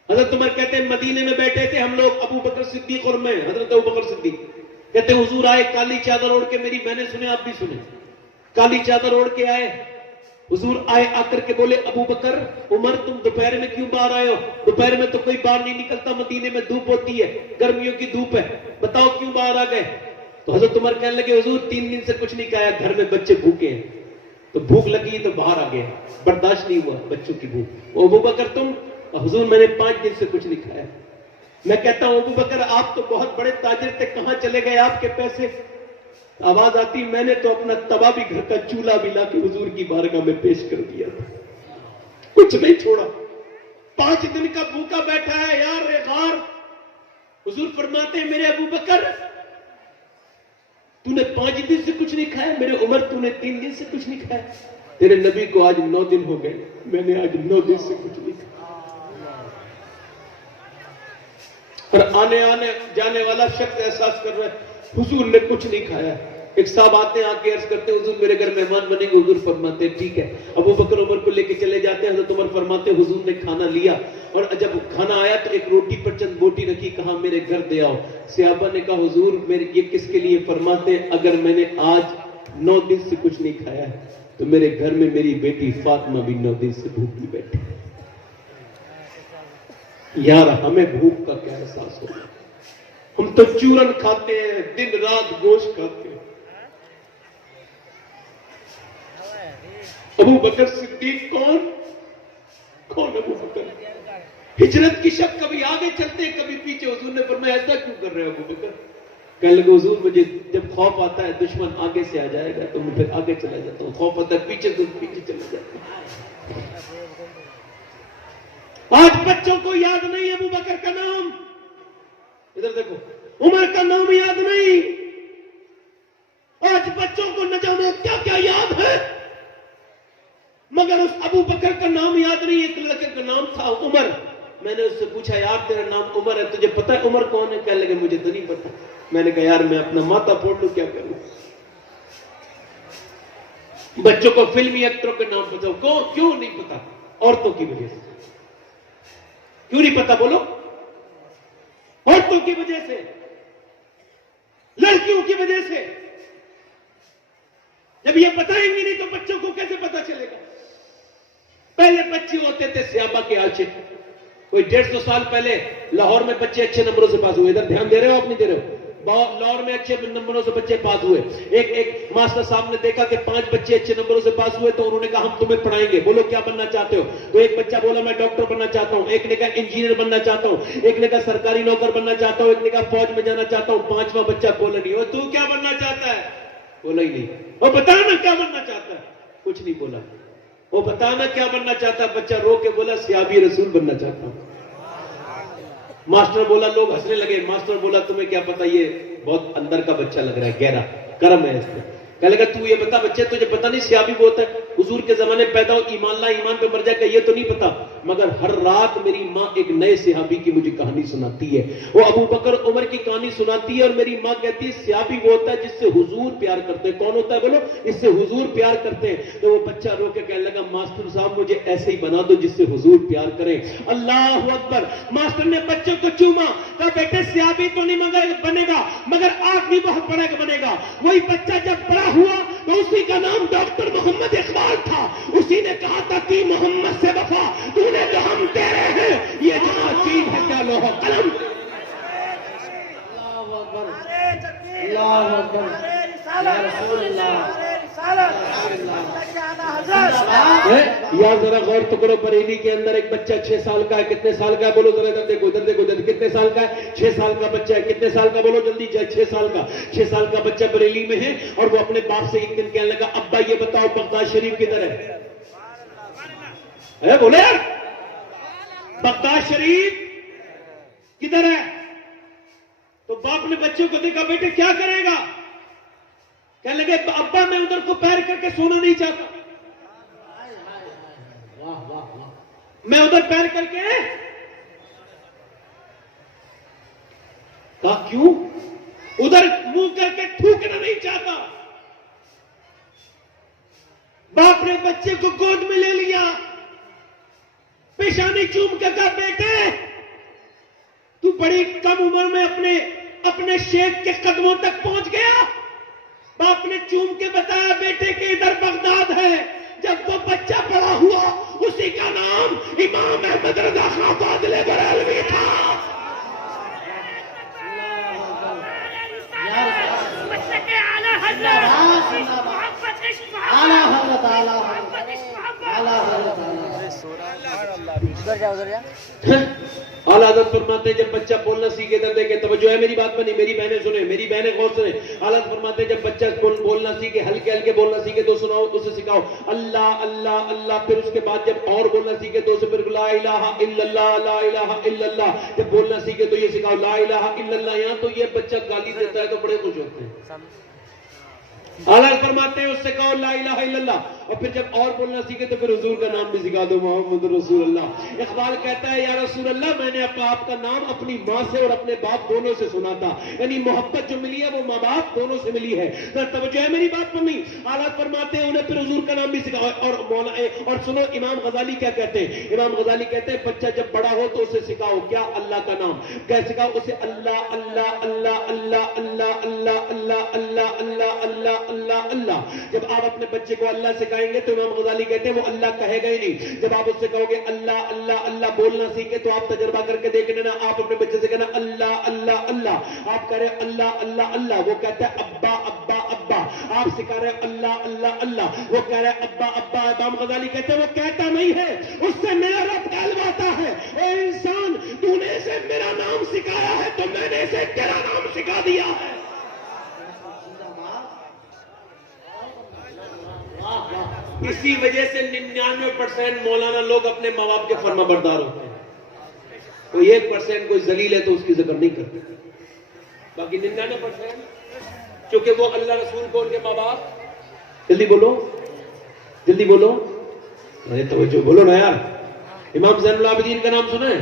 حضرت عمر کہتے ہیں مدینے میں بیٹھے تھے ہم لوگ، ابو بکر صدیق اور میں، حضرت ابو بکر صدیق کہتے ہیں حضور آئے کالی چادر اوڑھ کے، میری بہنیں سنے آپ بھی سنے، کالی چادر اوڑھ کے آئے، حضور آئے، آ کر کے بولے ابو بکر عمر تم دوپہر میں کیوں باہر آئے ہو؟ دوپہر میں تو کوئی باہر نہیں نکلتا، مدینے میں دھوپ ہوتی ہے، گرمیوں کی دھوپ ہے، بتاؤ کیوں باہر آ گئے؟ تو حضرت عمر کہنے لگے حضور 3 دن سے کچھ نہیں کھایا، گھر میں بچے بھوکے ہیں، تو بھوک لگی تو باہر آ گئے، برداشت نہیں ہوا بچوں کی بھوک۔ ابو بکر تم؟ حضور میں نے 5 دن سے کچھ نہیں کھایا۔ میں کہتا ہوں ابو بکر آپ تو بہت بڑے تاجر تھے، کہاں چلے گئے آپ کے پیسے؟ آواز آتی میں نے تو اپنا توا بھی گھر کا چولہا بھی لا کے حضور کی بارگاہ میں پیش کر دیا تھا، کچھ نہیں چھوڑا، 5 دن کا بھوکا بیٹھا ہے یار ریغار۔ حضور فرماتے ہیں میرے ابو بکر تو نے 5 دن سے کچھ نہیں کھایا، میرے عمر تو نے 3 دن سے کچھ نہیں کھایا، تیرے نبی کو آج 9 دن ہو گئے، میں نے آج 9 دن سے کچھ نہیں کھایا۔ اور آنے جانے والا شخص احساس کر رہا ہے حضور نے کچھ نہیں کھایا۔ ایک صاحب آتے ہیں آ کے عرض کرتے ہیں حضور میرے گھر مہمان بنیں گے، حضور فرماتے ہیں ٹھیک ہے، ابو بکر عمر کو لے کے چلے جاتے ہیں، حضرت عمر فرماتے ہیں حضور نے کھانا لیا، اور جب کھانا آیا تو ایک روٹی پر چند بوٹی رکھی، کہا میرے گھر دے آؤ۔ صحابہ نے کہا حضور میرے یہ کس کے لیے؟ فرماتے ہیں اگر میں نے آج 9 دن سے کچھ نہیں کھایا ہے تو میرے گھر میں میری بیٹی فاطمہ بھی 9 دن سے بھوکی بیٹھی۔ یار ہمیں بھوک کا کیا احساس ہوگا؟ ہم تو چورن کھاتے ہیں، دن رات گوشت کھاتے ہیں۔ ابو بکر صدیق کون ابو بکر؟ ہجرت کی شب کبھی آگے چلتے ہیں کبھی پیچھے۔ حضور نے فرمایا ایسا کیوں کر رہے ہو ابو بکر؟ کہنے لگے حضور مجھے جب خوف آتا ہے دشمن آگے سے آ جائے گا تو میں پھر آگے چلا جاتا ہوں، خوف آتا ہے پیچھے تو پیچھے چلا جاتا ہوں۔ آج بچوں کو یاد نہیں ابو بکر کا نام، ادھر دیکھو، عمر کا نام یاد نہیں، آج بچوں کو نہ جانے کیا کیا یاد ہے، مگر اس ابو بکر کا نام یاد نہیں۔ ایک لڑکے کا نام تھا عمر، میں نے اس سے پوچھا یار تیرا نام عمر ہے، تجھے پتا ہے عمر کون ہے؟ کہنے لگے مجھے تو نہیں پتا۔ میں نے کہا یار میں اپنا ماتھا پھوڑ لوں کیا کروں؟ بچوں کو فلمی ایکٹروں کے نام بتاؤ، کیوں نہیں پتا؟ عورتوں کی وجہ سے۔ کیوں نہیں پتا بولو؟ عورتوں کی وجہ سے، لڑکیوں کی وجہ سے۔ جب یہ بتائیں گے نہیں تو بچوں کو کیسے پتا چلے گا؟ پہلے بچے ہوتے تھے صحابہ کے عاشق، کوئی 150 سال پہلے لاہور میں بچے اچھے نمبروں سے پاس ہوئے، ادھر دھیان دے رہے ہو آپ نہیں دے رہے ہو؟ لاہور میں اچھے نمبروں سے بچے پاس ہوئے۔ ایک ماسٹر صاحب نے دیکھا کہ 5 بچے اچھے نمبروں سے پاس ہوئے تو انہوں نے کہا ہم تمہیں پڑھائیں گے، بولو کیا بننا چاہتے ہو؟ تو ایک بچہ بولا میں ڈاکٹر بننا چاہتا ہوں، ایک نے کہا انجینئر بننا چاہتا ہوں، ایک نے کہا سرکاری نوکر بننا چاہتا ہوں، ایک نے کہا فوج میں جانا چاہتا ہوں۔ 5واں بچہ بولا نہیں، تو کیا بننا چاہتا ہے؟ بولا ہی نہیں۔ وہ بتانا کیا بننا چاہتا ہے؟ کچھ نہیں بولا۔ وہ بتانا کیا بننا چاہتا ہے؟ بچہ رو کے بولا صحابی رسول بننا چاہتا ہوں۔ ماسٹر بولا، لوگ ہنسنے لگے، ماسٹر بولا تمہیں کیا پتا یہ بہت اندر کا بچہ لگ رہا ہے، گہرا کرم ہے اس میں۔ کہنے لگا تو یہ بتا بچے تجھے پتہ نہیں صحابی وہ ہوتا ہے حضور کے زمانے میں پیدا ہو ایمان لا ایمان پہ مر جائے گا یہ تو نہیں پتا مگر ہر رات میری ماں ایک نئے صحابی کی مجھے کہانی سناتی ہے وہ ابو بکر عمر کی کہانی سناتی ہے اور میری ماں کہتی ہے صحابی وہ ہوتا ہے جس سے حضور پیار کرتے ہیں کون ہوتا ہے بولو اس سے حضور پیار کرتے ہیں تو وہ بچہ رو کے کہنے لگا ماسٹر صاحب مجھے ایسے ہی بنا دو جس سے حضور پیار کریں اللہ اکبر ماسٹر نے بچے کو چوما کہا بیٹے صحابی تو نہیں بنے گا مگر آدمی بہت بڑا بنے گا وہی بچہ جب بڑا ہوا تو اسی کا نام ڈاکٹر محمد اقبال تھا اسی نے کہا تھا کہ محمد سے وفا تو نے جو ہم تیرے ہیں یہ جہاں چیز ہے کیا لوح و قلم اللہ اکبر یا رسول اللہ یا ذرا غور تو کرو بریلی کے اندر ایک بچہ 6 سال کا ہے کتنے سال کا ہے بولو ذرا ادھر دیکھو ادھر دیکھو کتنے سال کا ہے 6 سال کا بچہ ہے کتنے سال کا بولو جلدی 6 سال کا بچہ بریلی میں ہے اور وہ اپنے باپ سے ایک دن کہنے لگا ابا یہ بتاؤ بغداد شریف کدھر ہے بولے یار بغداد شریف کدھر ہے تو باپ نے بچوں کو دیکھا بیٹے کیا کرے گا کہنے لگے ابا میں ادھر کو پیر کر کے سونا نہیں چاہتا میں ادھر پیر کر کے کہا کیوں ادھر منہ کر کے تھوکنا نہیں چاہتا باپ نے بچے کو گود میں لے لیا پیشانی چوم کے کہا بیٹے تو بڑی کم عمر میں اپنے شیخ کے قدموں تک پہنچ گیا باپ نے چوم کے بتایا بیٹے کہ ادھر بغداد ہے جب وہ بچہ بڑا ہوا اسی کا نام امام احمد رضا خان فاضل بریلوی تھا اعلیٰ حضرت فرماتے ہیں جب بچہ بولنا سیکھے تب دیکھے توجہ ہے میری بات پر نہیں میری بہنیں سنیں میری بہنیں غور سنیں اعلیٰ حضرت فرماتے ہیں جب بچہ بولنا سیکھے ہلکے ہلکے بولنا سیکھے تو سناؤ اسے سکھاؤ اللہ اللہ اللہ پھر اس کے بعد جب اور بولنا سیکھے تو اسے پھر لا الہ الا اللہ لا الہ الا اللہ جب بولنا سیکھے تو یہ سکھاؤ لا الہ الا اللہ یہاں تو یہ بچہ گالی دیتا ہے تو بڑے خوش ہوتے ہیں اعلیٰ فرماتے ہیں اس سے کہو لا الہ الا اللہ اور پھر جب اور بولنا سیکھے تو پھر حضور کا نام بھی سکھا دو محمد رسول اللہ اقبال کہتا ہے یا رسول اللہ میں نے آپ کا نام اپنی ماں سے اور اپنے باپ دونوں سے سنا تھا یعنی محبت جو ملی ہے وہ ماں باپ دونوں سے ملی ہے توجہ ہے میری بات پر نہیں اعلیٰ فرماتے ہیں انہیں پھر حضور کا نام بھی سکھا اور سنو امام غزالی کیا کہتے ہیں امام غزالی کہتے ہیں بچہ جب بڑا ہو تو اسے سکھاؤ کیا اللہ کا نام کیا سکھاؤ اسے اللہ اللہ اللہ اللہ اللہ اللہ اللہ اللہ اللہ اللہ اللہ اللہ جب آپ اپنے بچے کو اللہ سکھائیں گے تو امام غزالی کہتے ہیں وہ اللہ کہے گا ہی نہیں جب آپ اس سے کہو گے اللہ اللہ اللہ بولنا سیکھے تو آپ تجربہ کر کے دیکھ لینا آپ اپنے بچے سے کہنا اللہ اللہ اللہ آپ کہہ رہے اللہ اللہ اللہ وہ کہتا ہے ابا ابا ابا آپ سکھا رہے اللہ اللہ اللہ وہ کہہ رہے ابا ابا امام غزالی کہتے ہیں وہ کہتا نہیں ہے اس سے میرا رب کہلواتا ہے اے انسان تو نے اسے میرا نام سکھایا ہے تو میں نے اسے تیرا نام سکھا دیا ہے اسی وجہ سے 99% مولانا لوگ اپنے ماں باپ کے فرما بردار ہوتے ہیں کوئی 1% کوئی ذلیل ہے تو اس کی ذکر نہیں کرتے باقی 99% چونکہ وہ اللہ رسول کو ان کے ماں باپ جلدی بولو ارے توجہ بولو نا یار امام زین العابدین کا نام سنا ہے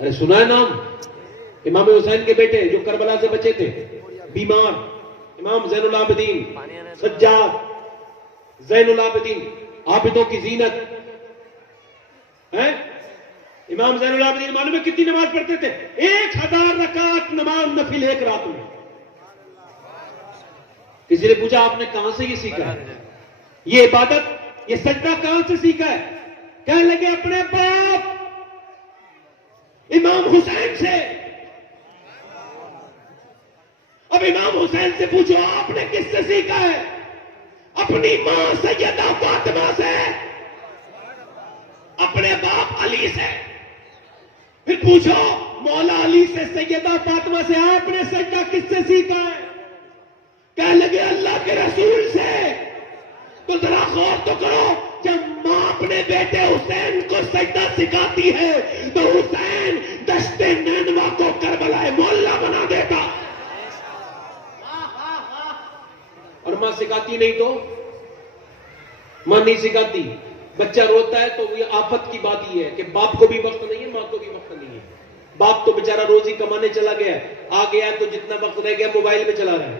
ارے سنا ہے نام امام حسین کے بیٹے جو کربلا سے بچے تھے بیمار امام زین العابدین سجاد زین العابدین عابدوں کی زینت ہے امام زین العابدین معلوم ہے کتنی نماز پڑھتے تھے 1000 رکعت نماز نفل ایک رات میں کسی نے پوچھا آپ نے کہاں سے یہ سیکھا ہے یہ عبادت یہ سجدہ کہاں سے سیکھا ہے کہنے لگے اپنے باپ امام حسین سے اب امام حسین سے پوچھو آپ نے کس سے سیکھا ہے اپنی ماں سیدہ فاطمہ سے اپنے باپ علی سے پھر پوچھو مولا علی سے سیدہ فاطمہ سے آپ نے سجدہ کس سے سیکھا ہے کہنے لگے اللہ کے رسول سے تو ذرا غور تو کرو جب ماں اپنے بیٹے حسین کو سجدہ سکھاتی ہے تو حسین دشت نینوا کو کربلا محلہ بنا دیتا اور ماں سکھاتی نہیں تو ماں نہیں سکھاتی. بچہ روتا ہے تو یہ آفت کی بات یہ ہے کہ باپ کو بھی وقت نہیں ہے, ماں کو بھی وقت نہیں ہے. باپ تو بیچارہ روزی کمانے چلا گیا ہے, آ گیا ہے تو جتنا وقت رہ گیا موبائل میں چلا رہا ہے.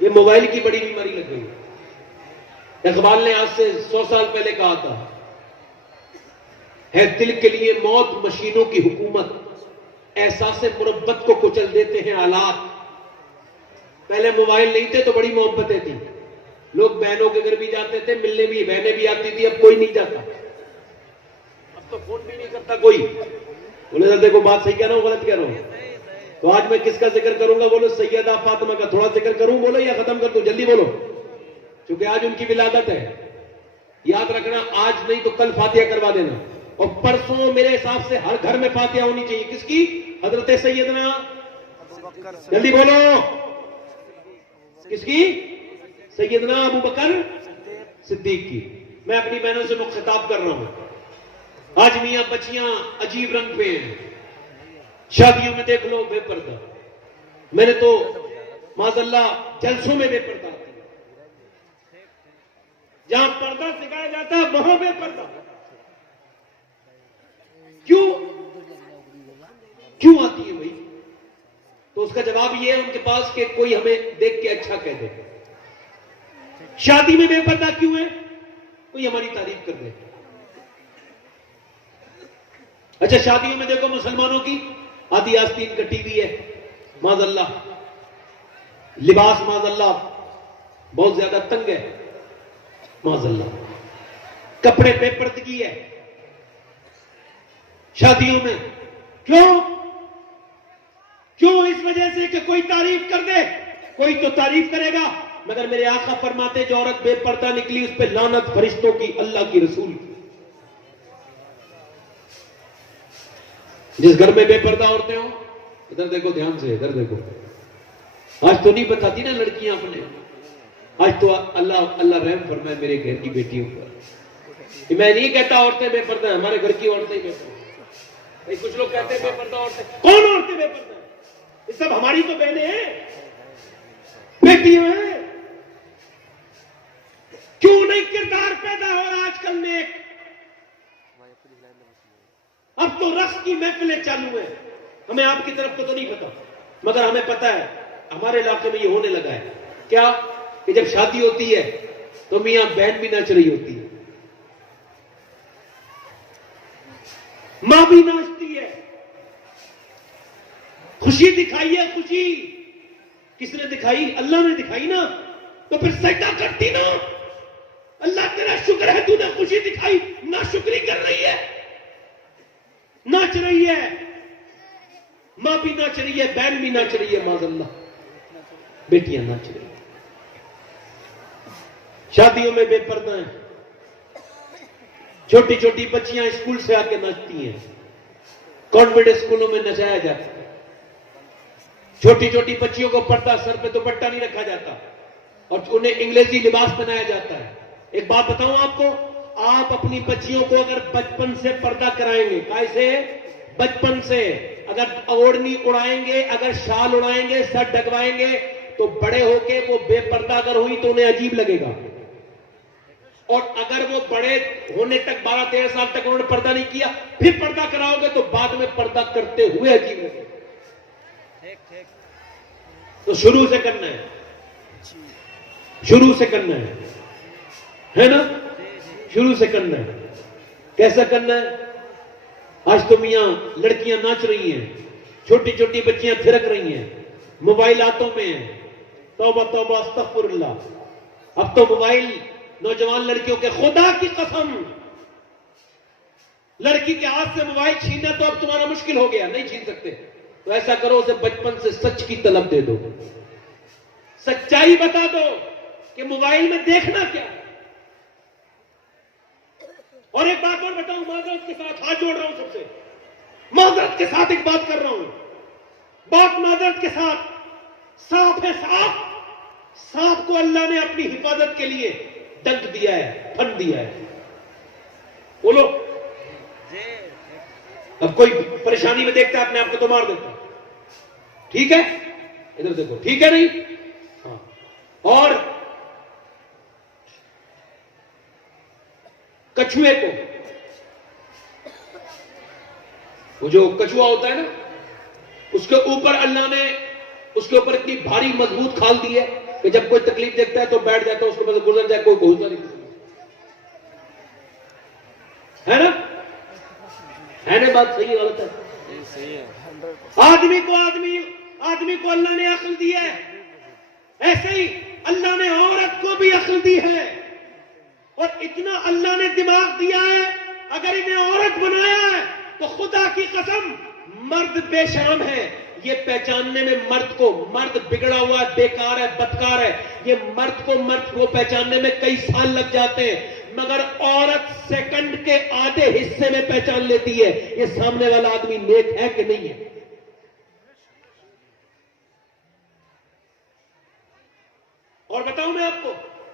یہ موبائل کی بڑی بیماری لگ گئی. اقبال نے آج سے 100 سال پہلے کہا تھا, ہے دل کے لیے موت مشینوں کی حکومت, احساس مربت کو کچل دیتے ہیں آلات. پہلے موبائل نہیں تھے تو بڑی محبتیں تھیں, لوگ بہنوں کے گھر بھی جاتے تھے, ملنے بھی بہنیں بھی آتی تھی. اب کوئی نہیں جاتا, اب تو فون بھی نہیں کرتا کوئی. بولے سر دیکھو بات صحیح کہہ رہا ہوں غلط کہہ رہا ہوں؟ تو آج میں کس کا ذکر کروں گا؟ بولو سیدہ فاطمہ کا. تھوڑا ذکر کروں بولو یا ختم کر دوں؟ جلدی بولو, کیونکہ آج ان کی ولادت ہے. یاد رکھنا, آج نہیں تو کل فاتحہ کروا دینا, اور پرسوں میرے حساب سے ہر گھر میں فاتحہ ہونی چاہیے. کس کی؟ حضرت سیدنا, جلدی بولو, کس کی؟ سیدنا ابو بکر صدیق کی. میں اپنی بہنوں سے خطاب کر رہا ہوں. آج میاں بچیاں عجیب رنگ پہ ہیں. شادیوں میں دیکھ لو بے پردہ. میں نے تو معاذ اللہ جلسوں میں بے پردہ, جہاں پردہ سکھایا جاتا ہے وہاں بے پردہ. کیوں آتی ہے بھائی؟ تو اس کا جواب یہ ہے ان کے پاس کہ کوئی ہمیں دیکھ کے اچھا کہہ دے. شادی میں بے پردہ کیوں ہے؟ کوئی ہماری تعریف کر دے. اچھا شادیوں میں دیکھو مسلمانوں کی آدھی آستین کا ٹی وی ہے, معاذ اللہ. لباس معاذ اللہ بہت زیادہ تنگ ہے, معاذ اللہ. کپڑے بے پردگی ہے شادیوں میں. کیوں؟ اس وجہ سے کہ کوئی تعریف کر دے. کوئی تو تعریف کرے گا, مگر میرے آقا فرماتے جو عورت بے پردہ نکلی اس پہ لعنت فرشتوں کی, اللہ کی, رسول کی. جس گھر میں بے پردہ عورتیں ہوں, ادھر دیکھو دھیان سے, ادھر دیکھو. آج تو نہیں بتاتی نا لڑکیاں اپنے, آج تو اللہ رحم فرمائے میرے گھر کی بیٹیوں پر. میں نہیں کہتا عورتیں بے پردہ ہیں, ہمارے گھر کی عورتیں بے پردہ ہیں. کچھ لوگ کہتے ہیں بے پردہ عورتیں. کون عورتیں بے پردہ ہیں؟ یہ سب ہماری تو بہنیں ہیں, بیٹیاں ہیں. کیوں نہیں کردار پیدا ہو رہا آج کل میں؟ اب تو رقص کی محفلیں چالو ہیں. ہمیں آپ کی طرف تو نہیں پتا, مگر ہمیں پتا ہے ہمارے علاقے میں یہ ہونے لگا ہے. کیا کہ جب شادی ہوتی ہے تو میاں بہن بھی ناچ رہی ہوتی ہے, ماں بھی ناچتی ہے. خوشی دکھائی ہے, خوشی کس نے دکھائی؟ اللہ نے دکھائی نا. تو پھر سجدہ کرتی نا, اللہ تیرا شکر ہے تو نے خوشی دکھائی. ناشکری کر رہی ہے, ناچ رہی ہے, ماں بھی ناچ رہی ہے, بہن بھی ناچ رہی ہے, معاذ اللہ بیٹیاں ناچ رہی ہیں. شادیوں میں بے پردہ ہیں. چھوٹی چھوٹی بچیاں اسکول سے آ کے ناچتی ہیں, کانوینٹ اسکولوں میں نچایا جاتا ہے. چھوٹی چھوٹی بچیوں کو پردہ, سر پہ دوپٹہ نہیں رکھا جاتا, اور انہیں انگریزی لباس پہنایا جاتا ہے. ایک بات بتاؤں آپ کو, آپ اپنی بچیوں کو اگر بچپن سے پردہ کرائیں گے, کیسے؟ بچپن سے اگر اوڑھنی اڑائیں گے, اگر شال اڑائیں گے, سر ڈگوائیں گے, تو بڑے ہو کے وہ بے پردہ اگر ہوئی تو انہیں عجیب لگے گا. اور اگر وہ بڑے ہونے تک 12-13 سال تک انہوں نے پردہ نہیں کیا, پھر پردہ کراؤ گے تو بعد میں پردہ کرتے ہوئے عجیب لگے گا. تو شروع سے کرنا ہے, شروع سے کرنا ہے نا, شروع سے کرنا ہے. کیسا کرنا ہے؟ آج تو میاں لڑکیاں ناچ رہی ہیں, چھوٹی چھوٹی بچیاں تھرک رہی ہیں, موبائل ہاتھوں میں ہیں. توبہ توبہ استغفر اللہ. اب تو موبائل نوجوان لڑکیوں کے, خدا کی قسم, لڑکی کے ہاتھ سے موبائل چھیننا تو اب تمہارا مشکل ہو گیا, نہیں چھین سکتے. تو ایسا کرو اسے بچپن سے سچ کی طلب دے دو, سچائی بتا دو کہ موبائل میں دیکھنا کیا ہے. اور ایک بات اور بتاؤں, معذرت کے ساتھ ہاتھ جوڑ رہا ہوں سب سے, معذرت کے ساتھ ایک بات کر رہا ہوں, بات معذرت کے ساتھ. سانپ ہے سانپ, سانپ کو اللہ نے اپنی حفاظت کے لیے ڈنک دیا ہے, پھن دیا ہے. بولو, اب کوئی پریشانی میں دیکھتا ہے اپنے آپ کو تو مار دیتا ہے. ٹھیک ہے, ادھر دیکھو, ٹھیک ہے نہیں؟ ہاں. اور کچھوے کو. وہ جو کچھوا ہوتا ہے نا, اس کے اوپر اللہ نے اس کے اوپر اتنی بھاری مضبوط کھال دی ہے کہ جب کوئی تکلیف دیکھتا ہے تو بیٹھ جاتا ہے, اس کے پاس گزر جائے, کوئی بہت نہیں ہے نا, ہے نا بات صحیح غلط ہے؟ آدمی کو اللہ نے عقل دی ہے, ایسے ہی اللہ نے عورت کو بھی عقل دی ہے, اور اتنا اللہ نے دماغ دیا ہے, اگر انہیں عورت بنایا ہے تو خدا کی قسم مرد بے شرم ہے. یہ پہچاننے میں مرد بگڑا ہوا ہے, بیکار ہے, بدکار ہے, یہ مرد کو پہچاننے میں کئی سال لگ جاتے ہیں, مگر عورت سیکنڈ کے آدھے حصے میں پہچان لیتی ہے یہ سامنے والا آدمی نیک ہے کہ نہیں ہے. اور بتاؤں میں آپ کو,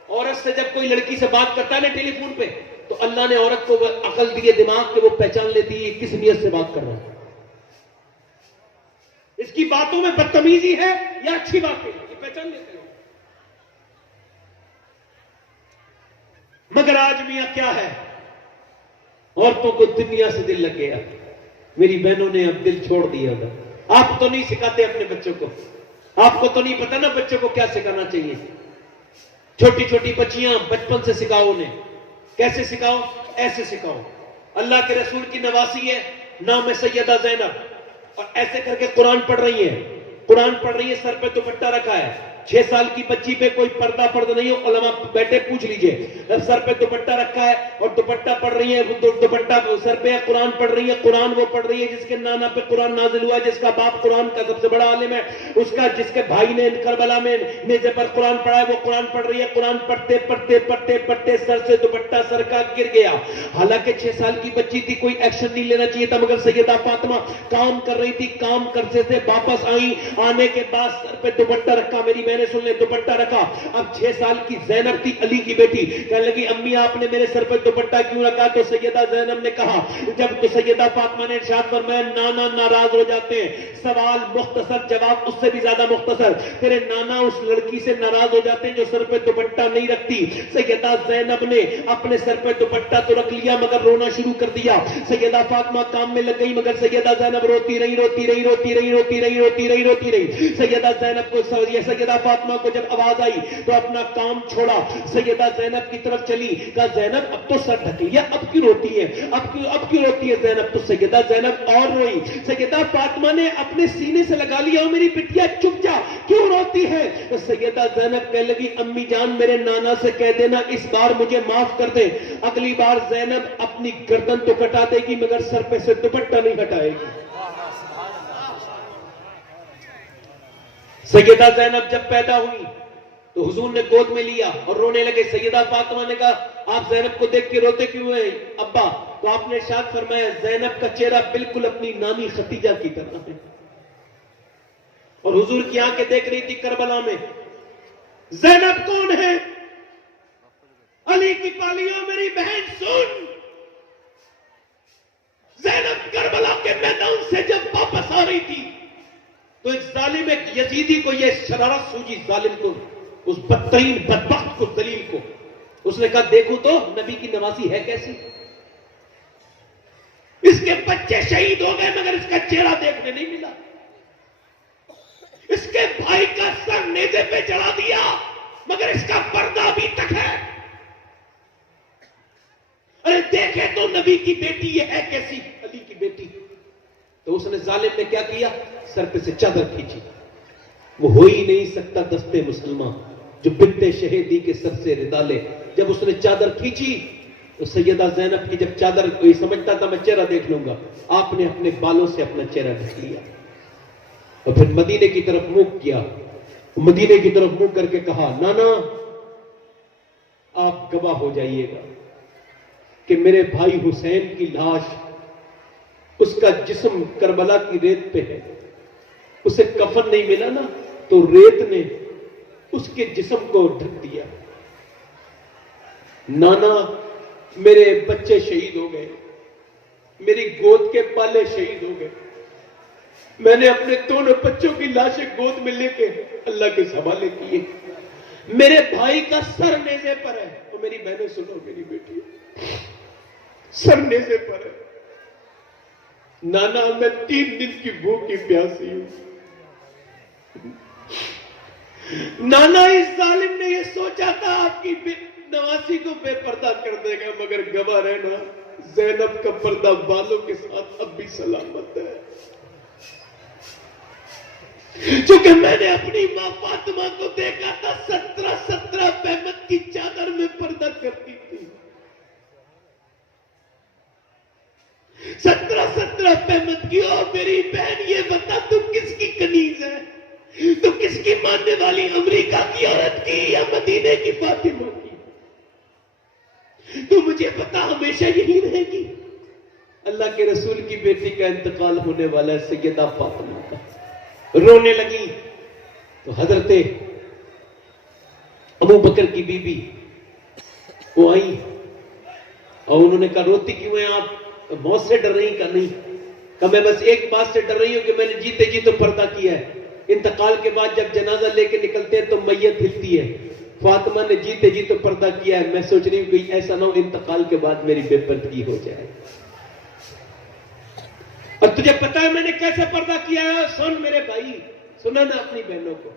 عورت سے جب کوئی لڑکی سے بات کرتا ہے نا ٹیلی فون پہ, تو اللہ نے عورت کو عقل دی ہے, دماغ کے وہ پہچان لیتی ہے کس نیت سے بات کر رہا ہے, اس کی باتوں میں بدتمیزی ہے یا اچھی بات ہے, یہ پہچان لیتے ہیں. مگر آج میاں کیا ہے, عورتوں کو دنیا سے دل لگ گیا. میری بہنوں نے اب دل چھوڑ دیا تھا. آپ تو نہیں سکھاتے اپنے بچوں کو, آپ کو تو نہیں پتا نا بچوں کو کیا سکھانا چاہیے. چھوٹی چھوٹی بچیاں بچپن سے سکھاؤ انہیں. کیسے سکھاؤ؟ ایسے سکھاؤ. اللہ کے رسول کی نواسی ہے, نام ہے سیدہ زینب, اور ایسے کر کے قرآن پڑھ رہی ہیں, سر پہ دوپٹہ رکھا ہے. 6 سال کی بچی پہ کوئی پردہ نہیں ہو, علماء بیٹھے پوچھ لیجئے, سر پہ دوپٹہ رکھا ہے اور دوپٹہ پڑھ رہی ہے, دوپٹہ سر پہ ہے, قرآن پڑھ رہی ہے. قرآن وہ پڑھ رہی ہے جس کے نانا پہ قرآن نازل ہوا ہے, جس کا باپ قرآن کا سب سے بڑا عالم ہے, جس کے بھائی نے کربلا میں نیزے پر قرآن پڑھا ہے, وہ قرآن پڑھ رہی ہے. قرآن پڑھتے سر سے دوپٹہ سر کا گر گیا. حالانکہ 6 سال کی بچی تھی, کوئی ایکشن نہیں لینا چاہیے تھا, مگر سیدہ فاطمہ کام کر رہی تھی, کام کرتے سے واپس آئی, آنے کے بعد سر پہ دوپٹہ رکھا. میری بہنیں سن لیں, دوپٹہ رکھا. اب 6 سال کی زینب تھی, علی کی بیٹی, کہنے لگی امی آپ نے میرے سر پہ دوپٹہ کیوں رکھا؟ تو سیدہ زینب نے کہا, جب تو سیدہ فاطمہ نے ارشاد فرمایا نانا ناراض ہو جاتے ہیں, سوال مختصر, جواب اس سے بھی زیادہ مختصر, تیرے نانا اس لڑکی سے ناراض ہو جاتے ہیں جو سر پہ دوپٹہ نہیں رکھتی. سیدہ زینب نے اپنے سر پہ دوپٹہ تو رکھ لیا مگر رونا شروع کر دیا. سیدہ فاطمہ کام میں لگ گئی, مگر سیدہ زینب روتی رہی. سیدہ زینب کو, سیدہ فاطمہ کو جب آواز آئی تو اپنا کام چھوڑا, سیدہ زینب کی طرف چلی. کہا زینب اب تو سر ڈھک لیا, اب کیوں روتی ہے, اب کیوں روتی ہے زینب؟ تو سیدہ زینب اور روئی. سیدہ فاطمہ نے اپنے سینے سے لگا لیا, میری بٹیا چپ جا, کیوں روتی ہے؟ تو سیدہ زینب کہنے لگی امی جان میرے نانا سے کہہ دینا اس بار مجھے معاف کر دے. اگلی بار زینب اپنی گردن تو کٹا دے گی مگر سر پہ سے دوپٹہ نہیں ہٹائے گی. سیدہ زینب جب پیدا ہوئی تو حضور نے گود میں لیا اور رونے لگے. سیدہ فاطمہ نے کہا آپ زینب کو دیکھ کے روتے کیوں ہیں ابا؟ تو آپ نے ارشاد فرمایا زینب کا چہرہ بالکل اپنی نانی ختیجہ کی طرح ہے. اور حضور کی آنکھیں دیکھ رہی تھی کربلا میں. زینب کون ہے؟ علی کی پالیوں میری بہن سن, زینب کربلا کے میدان سے جب واپس آ رہی تھی تو ایک ظالم, ایک یزیدی کو یہ شرارت سوجی, ظالم کو, اس بدترین بدبخت کو, ذلیل کو. اس نے کہا دیکھو تو نبی کی نوازی ہے کیسی, اس کے بچے شہید ہو گئے مگر اس کا چہرہ دیکھنے نہیں ملا. اس کے بھائی کا سر نیزے پہ چڑھا دیا مگر اس کا پردہ ابھی تک ہے. ارے دیکھے تو نبی کی بیٹی یہ ہے کیسی, علی کی بیٹی. تو اس نے ظالم نے کیا کیا, سر پہ سے چادر کھینچی. وہ ہو ہی نہیں سکتا دستے مسلمان جو بنتے شہیدی کے سر سے ردا لے. جب اس نے چادر کھینچی تو سیدہ زینب کی جب چادر, کوئی سمجھتا تھا میں چہرہ دیکھ لوں گا, آپ نے اپنے بالوں سے اپنا چہرہ ڈھک لیا اور پھر مدینے کی طرف منہ کیا. مدینے کی طرف منہ کر کے کہا نانا آپ گواہ ہو جائیے گا کہ میرے بھائی حسین کی لاش, اس کا جسم کربلا کی ریت پہ ہے, اسے کفن نہیں ملا نا تو ریت نے اس کے جسم کو ڈھک دیا. نانا میرے بچے شہید ہو گئے, میری گود کے پالے شہید ہو گئے, میں نے اپنے دونوں بچوں کی لاشیں گود میں لے کے اللہ کے حوالے کیے, میرے بھائی کا سر نیزے پر ہے. تو میری بہنیں سنو, میری بیٹی سرنے سے پر ہے. نانا میں 3 دن کی بھوکی پیاسی ہوں. نانا اس ظالم نے یہ سوچا تھا آپ کی نواسی کو بے پردہ کر دے گا، مگر گواہ رہنا زینب کا پردہ بالوں کے ساتھ اب بھی سلامت ہے. چونکہ میں نے اپنی ماں فاطمہ کو دیکھا تھا 17 پہمت کی چادر میں پردہ کرتی تھی. 17 پہمت کی. اور میری بہن یہ بتا تم کس کی کنیز ہے؟ تو کس کی ماننے والی؟ امریکہ کی عورت کی یا مدینے کی فاطمہ کی؟ تو مجھے بتا ہمیشہ یہی رہے گی؟ اللہ کے رسول کی بیٹی کا انتقال ہونے والا ہے سیدہ فاطمہ کا. رونے لگی تو حضرت ابو بکر کی بیوی وہ آئی اور انہوں نے کہا روتی کیوں ہیں آپ؟ موت سے ڈر رہی؟ کہا نہیں. کہا میں بس ایک بات سے ڈر رہی ہوں کہ میں نے جیتے جی تو پردہ کیا ہے. انتقال کے بعد جب جنازہ لے کے نکلتے ہیں تو میت ہلتی ہے. فاطمہ نے جیتے جی تو پردہ کیا ہے. میں سوچ رہی ہوں کہ ایسا نہ ہو انتقال کے بعد میری بے پردگی ہو جائے. اور تجھے پتا ہے میں نے کیسے پردہ کیا ہے؟ سن میرے بھائی، سنا نا اپنی بہنوں کو.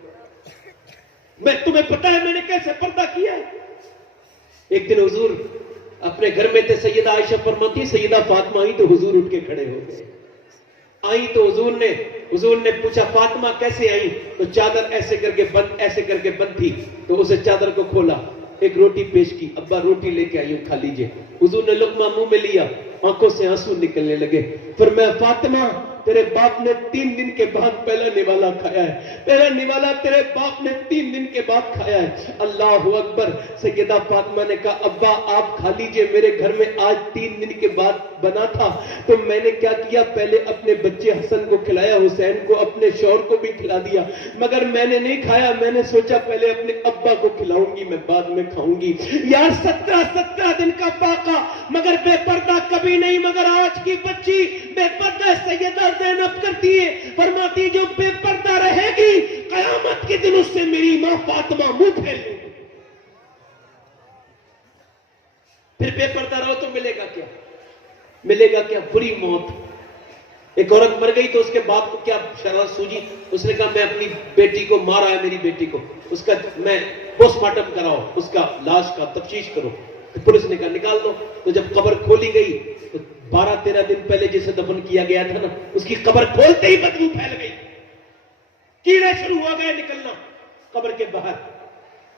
تمہیں پتا ہے میں نے کیسے پردہ کیا ہے؟ ایک دن حضور اپنے گھر میں تھے. سیدہ عائشہ فرماتی سیدہ فاطمہ آئی تو حضور اٹھ کے کھڑے ہو گئے. آئی تو حضور نے پوچھا فاطمہ کیسے آئی؟ تو چادر ایسے کر کے بند تھی. تو اسے چادر کو کھولا، ایک روٹی پیش کی. ابا روٹی لے کے آئی ہوں، کھا لیجئے. حضور نے لقمہ منہ میں لیا، آنکھوں سے آنسو نکلنے لگے. فرمایا فاطمہ تیرے باپ نے 3 دن کے بعد پہلا نوالا کھایا ہے. پہلا نوالا تیرے باپ نے 3 دن کے بعد کھایا ہے. اللہ اکبر. سیدہ فاطمہ نے کہا ابا آپ کھا لیجئے، میرے گھر میں آج 3 دن کے بعد بنا تھا تو میں نے کیا کیا، پہلے اپنے بچے حسن کو کھلایا، حسین کو، اپنے شوہر کو بھی کھلا دیا، مگر میں نے نہیں کھایا. میں نے سوچا پہلے اپنے ابا کو کھلاؤں گی، میں بعد میں کھاؤں گی. یار 17 دن کا باقا مگر بے پردہ کبھی نہیں. مگر آج کی بچی بے پردہ سیدہ زینب کرتی ہے، فرماتی جو بے پردہ رہے گی قیامت کے دن اس سے میری ماں فاطمہ منہ پھیر لے گی. پھر بے پردہ رہو تو ملے گا کیا؟ ملے گا کیا؟ بری موت. ایک عورت مر گئی تو اس کے باپ کو کیا شرارت سوجی؟ اس نے کہا میں اپنی بیٹی کو مارا ہے، میری بیٹی کو، اس کا میں پوسٹ مارٹم کراؤ، اس کا لاش کا تفتیش کرو. تو پولیس نے کہا نکال دو. تو جب قبر کھولی گئی تو 12-13 دن پہلے جسے دفن کیا گیا تھا نا، اس کی قبر کھولتے ہی بدبو پھیل گئی، کیڑے شروع ہو گئے نکلنا قبر کے باہر.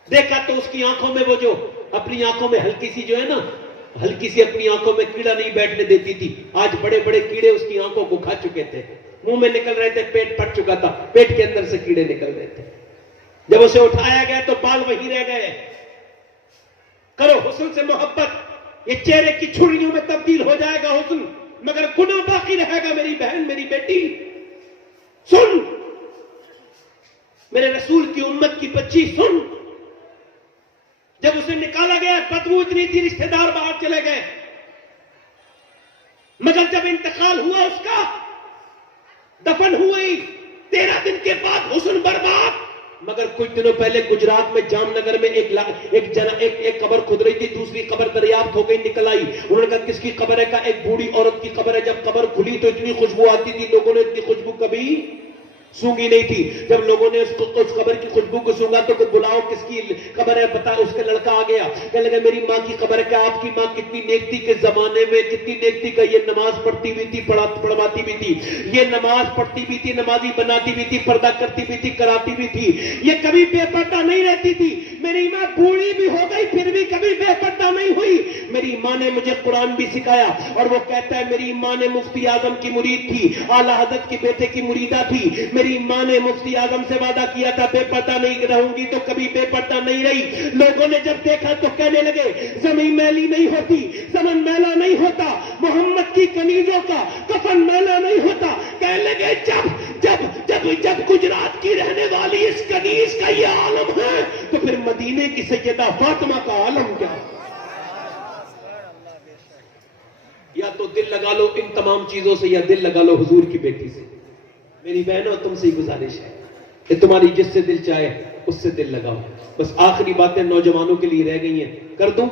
دیکھا تو اس کی آنکھوں میں وہ جو اپنی آنکھوں میں ہلکی سی جو ہے نا، ہلکی سی اپنی آنکھوں میں کیڑا نہیں بیٹھنے دیتی تھی، آج بڑے بڑے کیڑے اس کی آنکھوں کو کھا چکے تھے. منہ میں نکل رہے تھے، پیٹ پھٹ چکا تھا، پیٹ کے اندر سے کیڑے نکل رہے تھے. جب اسے اٹھایا گیا تو بال وہی رہ گئے. کرو حسن سے محبت، یہ چہرے کی چھڑیوں میں تبدیل ہو جائے گا حسن، مگر گناہ باقی رہے گا. میری بہن، میری بیٹی سن، میرے رسول کی امت کی بچی سن. جب اسے نکالا گیا بدبو اتنی تھی، رشتہ دار باہر چلے گئے، مگر جب انتقال ہوا اس کا، دفن ہوئی 13 دن کے بعد حسن برباد. مگر کچھ دنوں پہلے گجرات میں جام نگر میں ایک قبر کھد رہی تھی، دوسری قبر دریافت ہو گئی، نکل آئی. انہوں نے کہا کس کی قبر ہے؟ کہا ایک بوڑھی عورت کی قبر ہے. جب قبر کھلی تو اتنی خوشبو آتی تھی، لوگوں نے اتنی خوشبو کبھی سونگی نہیں تھی. جب لوگوں نے اس قبر کی خوشبو کو سونگا تو بلاؤ کس کی قبر ہے بتا. اس کا لڑکا آ گیا، کہنے لگا میری ماں کی قبر ہے. کہ آپ کی ماں کتنی نیک تھی کہ زمانے میں کتنی نیک تھی کہ یہ نماز پڑھتی بھی تھی، پڑھواتی بھی تھی، یہ نماز پڑھتی بھی تھی، نمازی بناتی بھی تھی، پردہ کرتی بھی تھی، کراتی بھی تھی، یہ کبھی بے پردہ نہیں رہتی تھی. میری ماں بوڑھی بھی ہو گئی پھر بھی کبھی بے پردہ نہیں ہوئی. میری ماں نے مجھے قرآن بھی سکھایا، اور وہ کہتا ہے میری ماں نے مفتی اعظم کی مرید تھی، اعلیٰ حضرت کے بیٹے کی مریدہ تھی. میری ماں نے مفتی اعظم سے وعدہ کیا تھا بے پردہ نہیں رہوں گی، تو کبھی بے پردہ نہیں رہی. لوگوں نے جب دیکھا تو کہنے لگے زمین میلی نہیں ہوتی، زمن میلا نہیں ہوتا، محمد کی کنیزوں کا کفن میلا نہیں ہوتا. کہنے لگے جب گجرات کی رہنے والی اس کنیز کا یہ عالم ہے تو پھر مدینے کی سیدہ فاطمہ کا عالم کیا؟ یا تو دل لگا لو ان تمام چیزوں سے، یا دل لگا لو حضور کی بیٹی سے. میری بہنوں تم سے گزارش ہے کہ تمہاری جس سے دل چاہے اس سے دل لگاؤ. بس آخری باتیں نوجوانوں کے لیے رہ گئی ہیں، کر دوں؟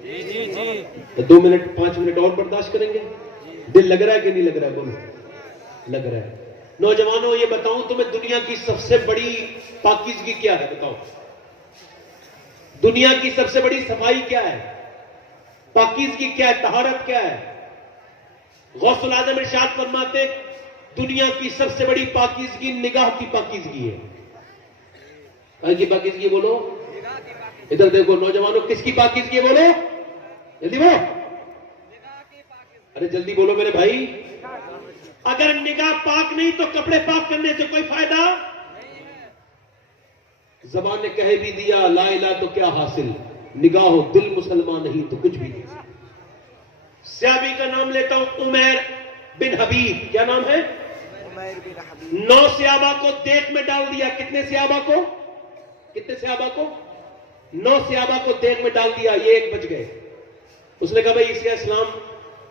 2 منٹ 5 منٹ اور برداشت کریں گے؟ دل لگ رہا ہے کہ نہیں لگ رہا ہے؟ بولو لگ رہا ہے۔ نوجوانوں یہ بتاؤں تمہیں دنیا کی سب سے بڑی پاکیزگی کیا ہے؟ بتاؤ دنیا کی سب سے بڑی صفائی کیا ہے؟ پاکیزگی کیا ہے؟ طہارت کیا ہے؟ غوث العظم ارشاد فرماتے دنیا کی سب سے بڑی پاکیزگی نگاہ کی پاکیزگی ہے۔ کہاں کی پاکیزگی بولو؟ ادھر دیکھو نوجوانوں، کس کی پاکیزگی بولو؟ جلدی بولو، ارے جلدی بولو میرے بھائی۔ اگر نگاہ پاک نہیں تو کپڑے پاک کرنے سے کوئی فائدہ؟ زبان نے کہہ بھی دیا لا الہ تو کیا حاصل، نگاہ ہو دل مسلمان نہیں تو کچھ بھی نہیں۔ صحابی کا نام لیتا ہوں عمیر بن حبیب، کیا نام ہے؟ 9 صحابہ کو دیگ میں ڈال دیا۔ کتنے صحابہ کو؟ 9 صحابہ کو دیگ میں ڈال دیا، یہ 1 بچ گئے۔ اس نے کہا بھائی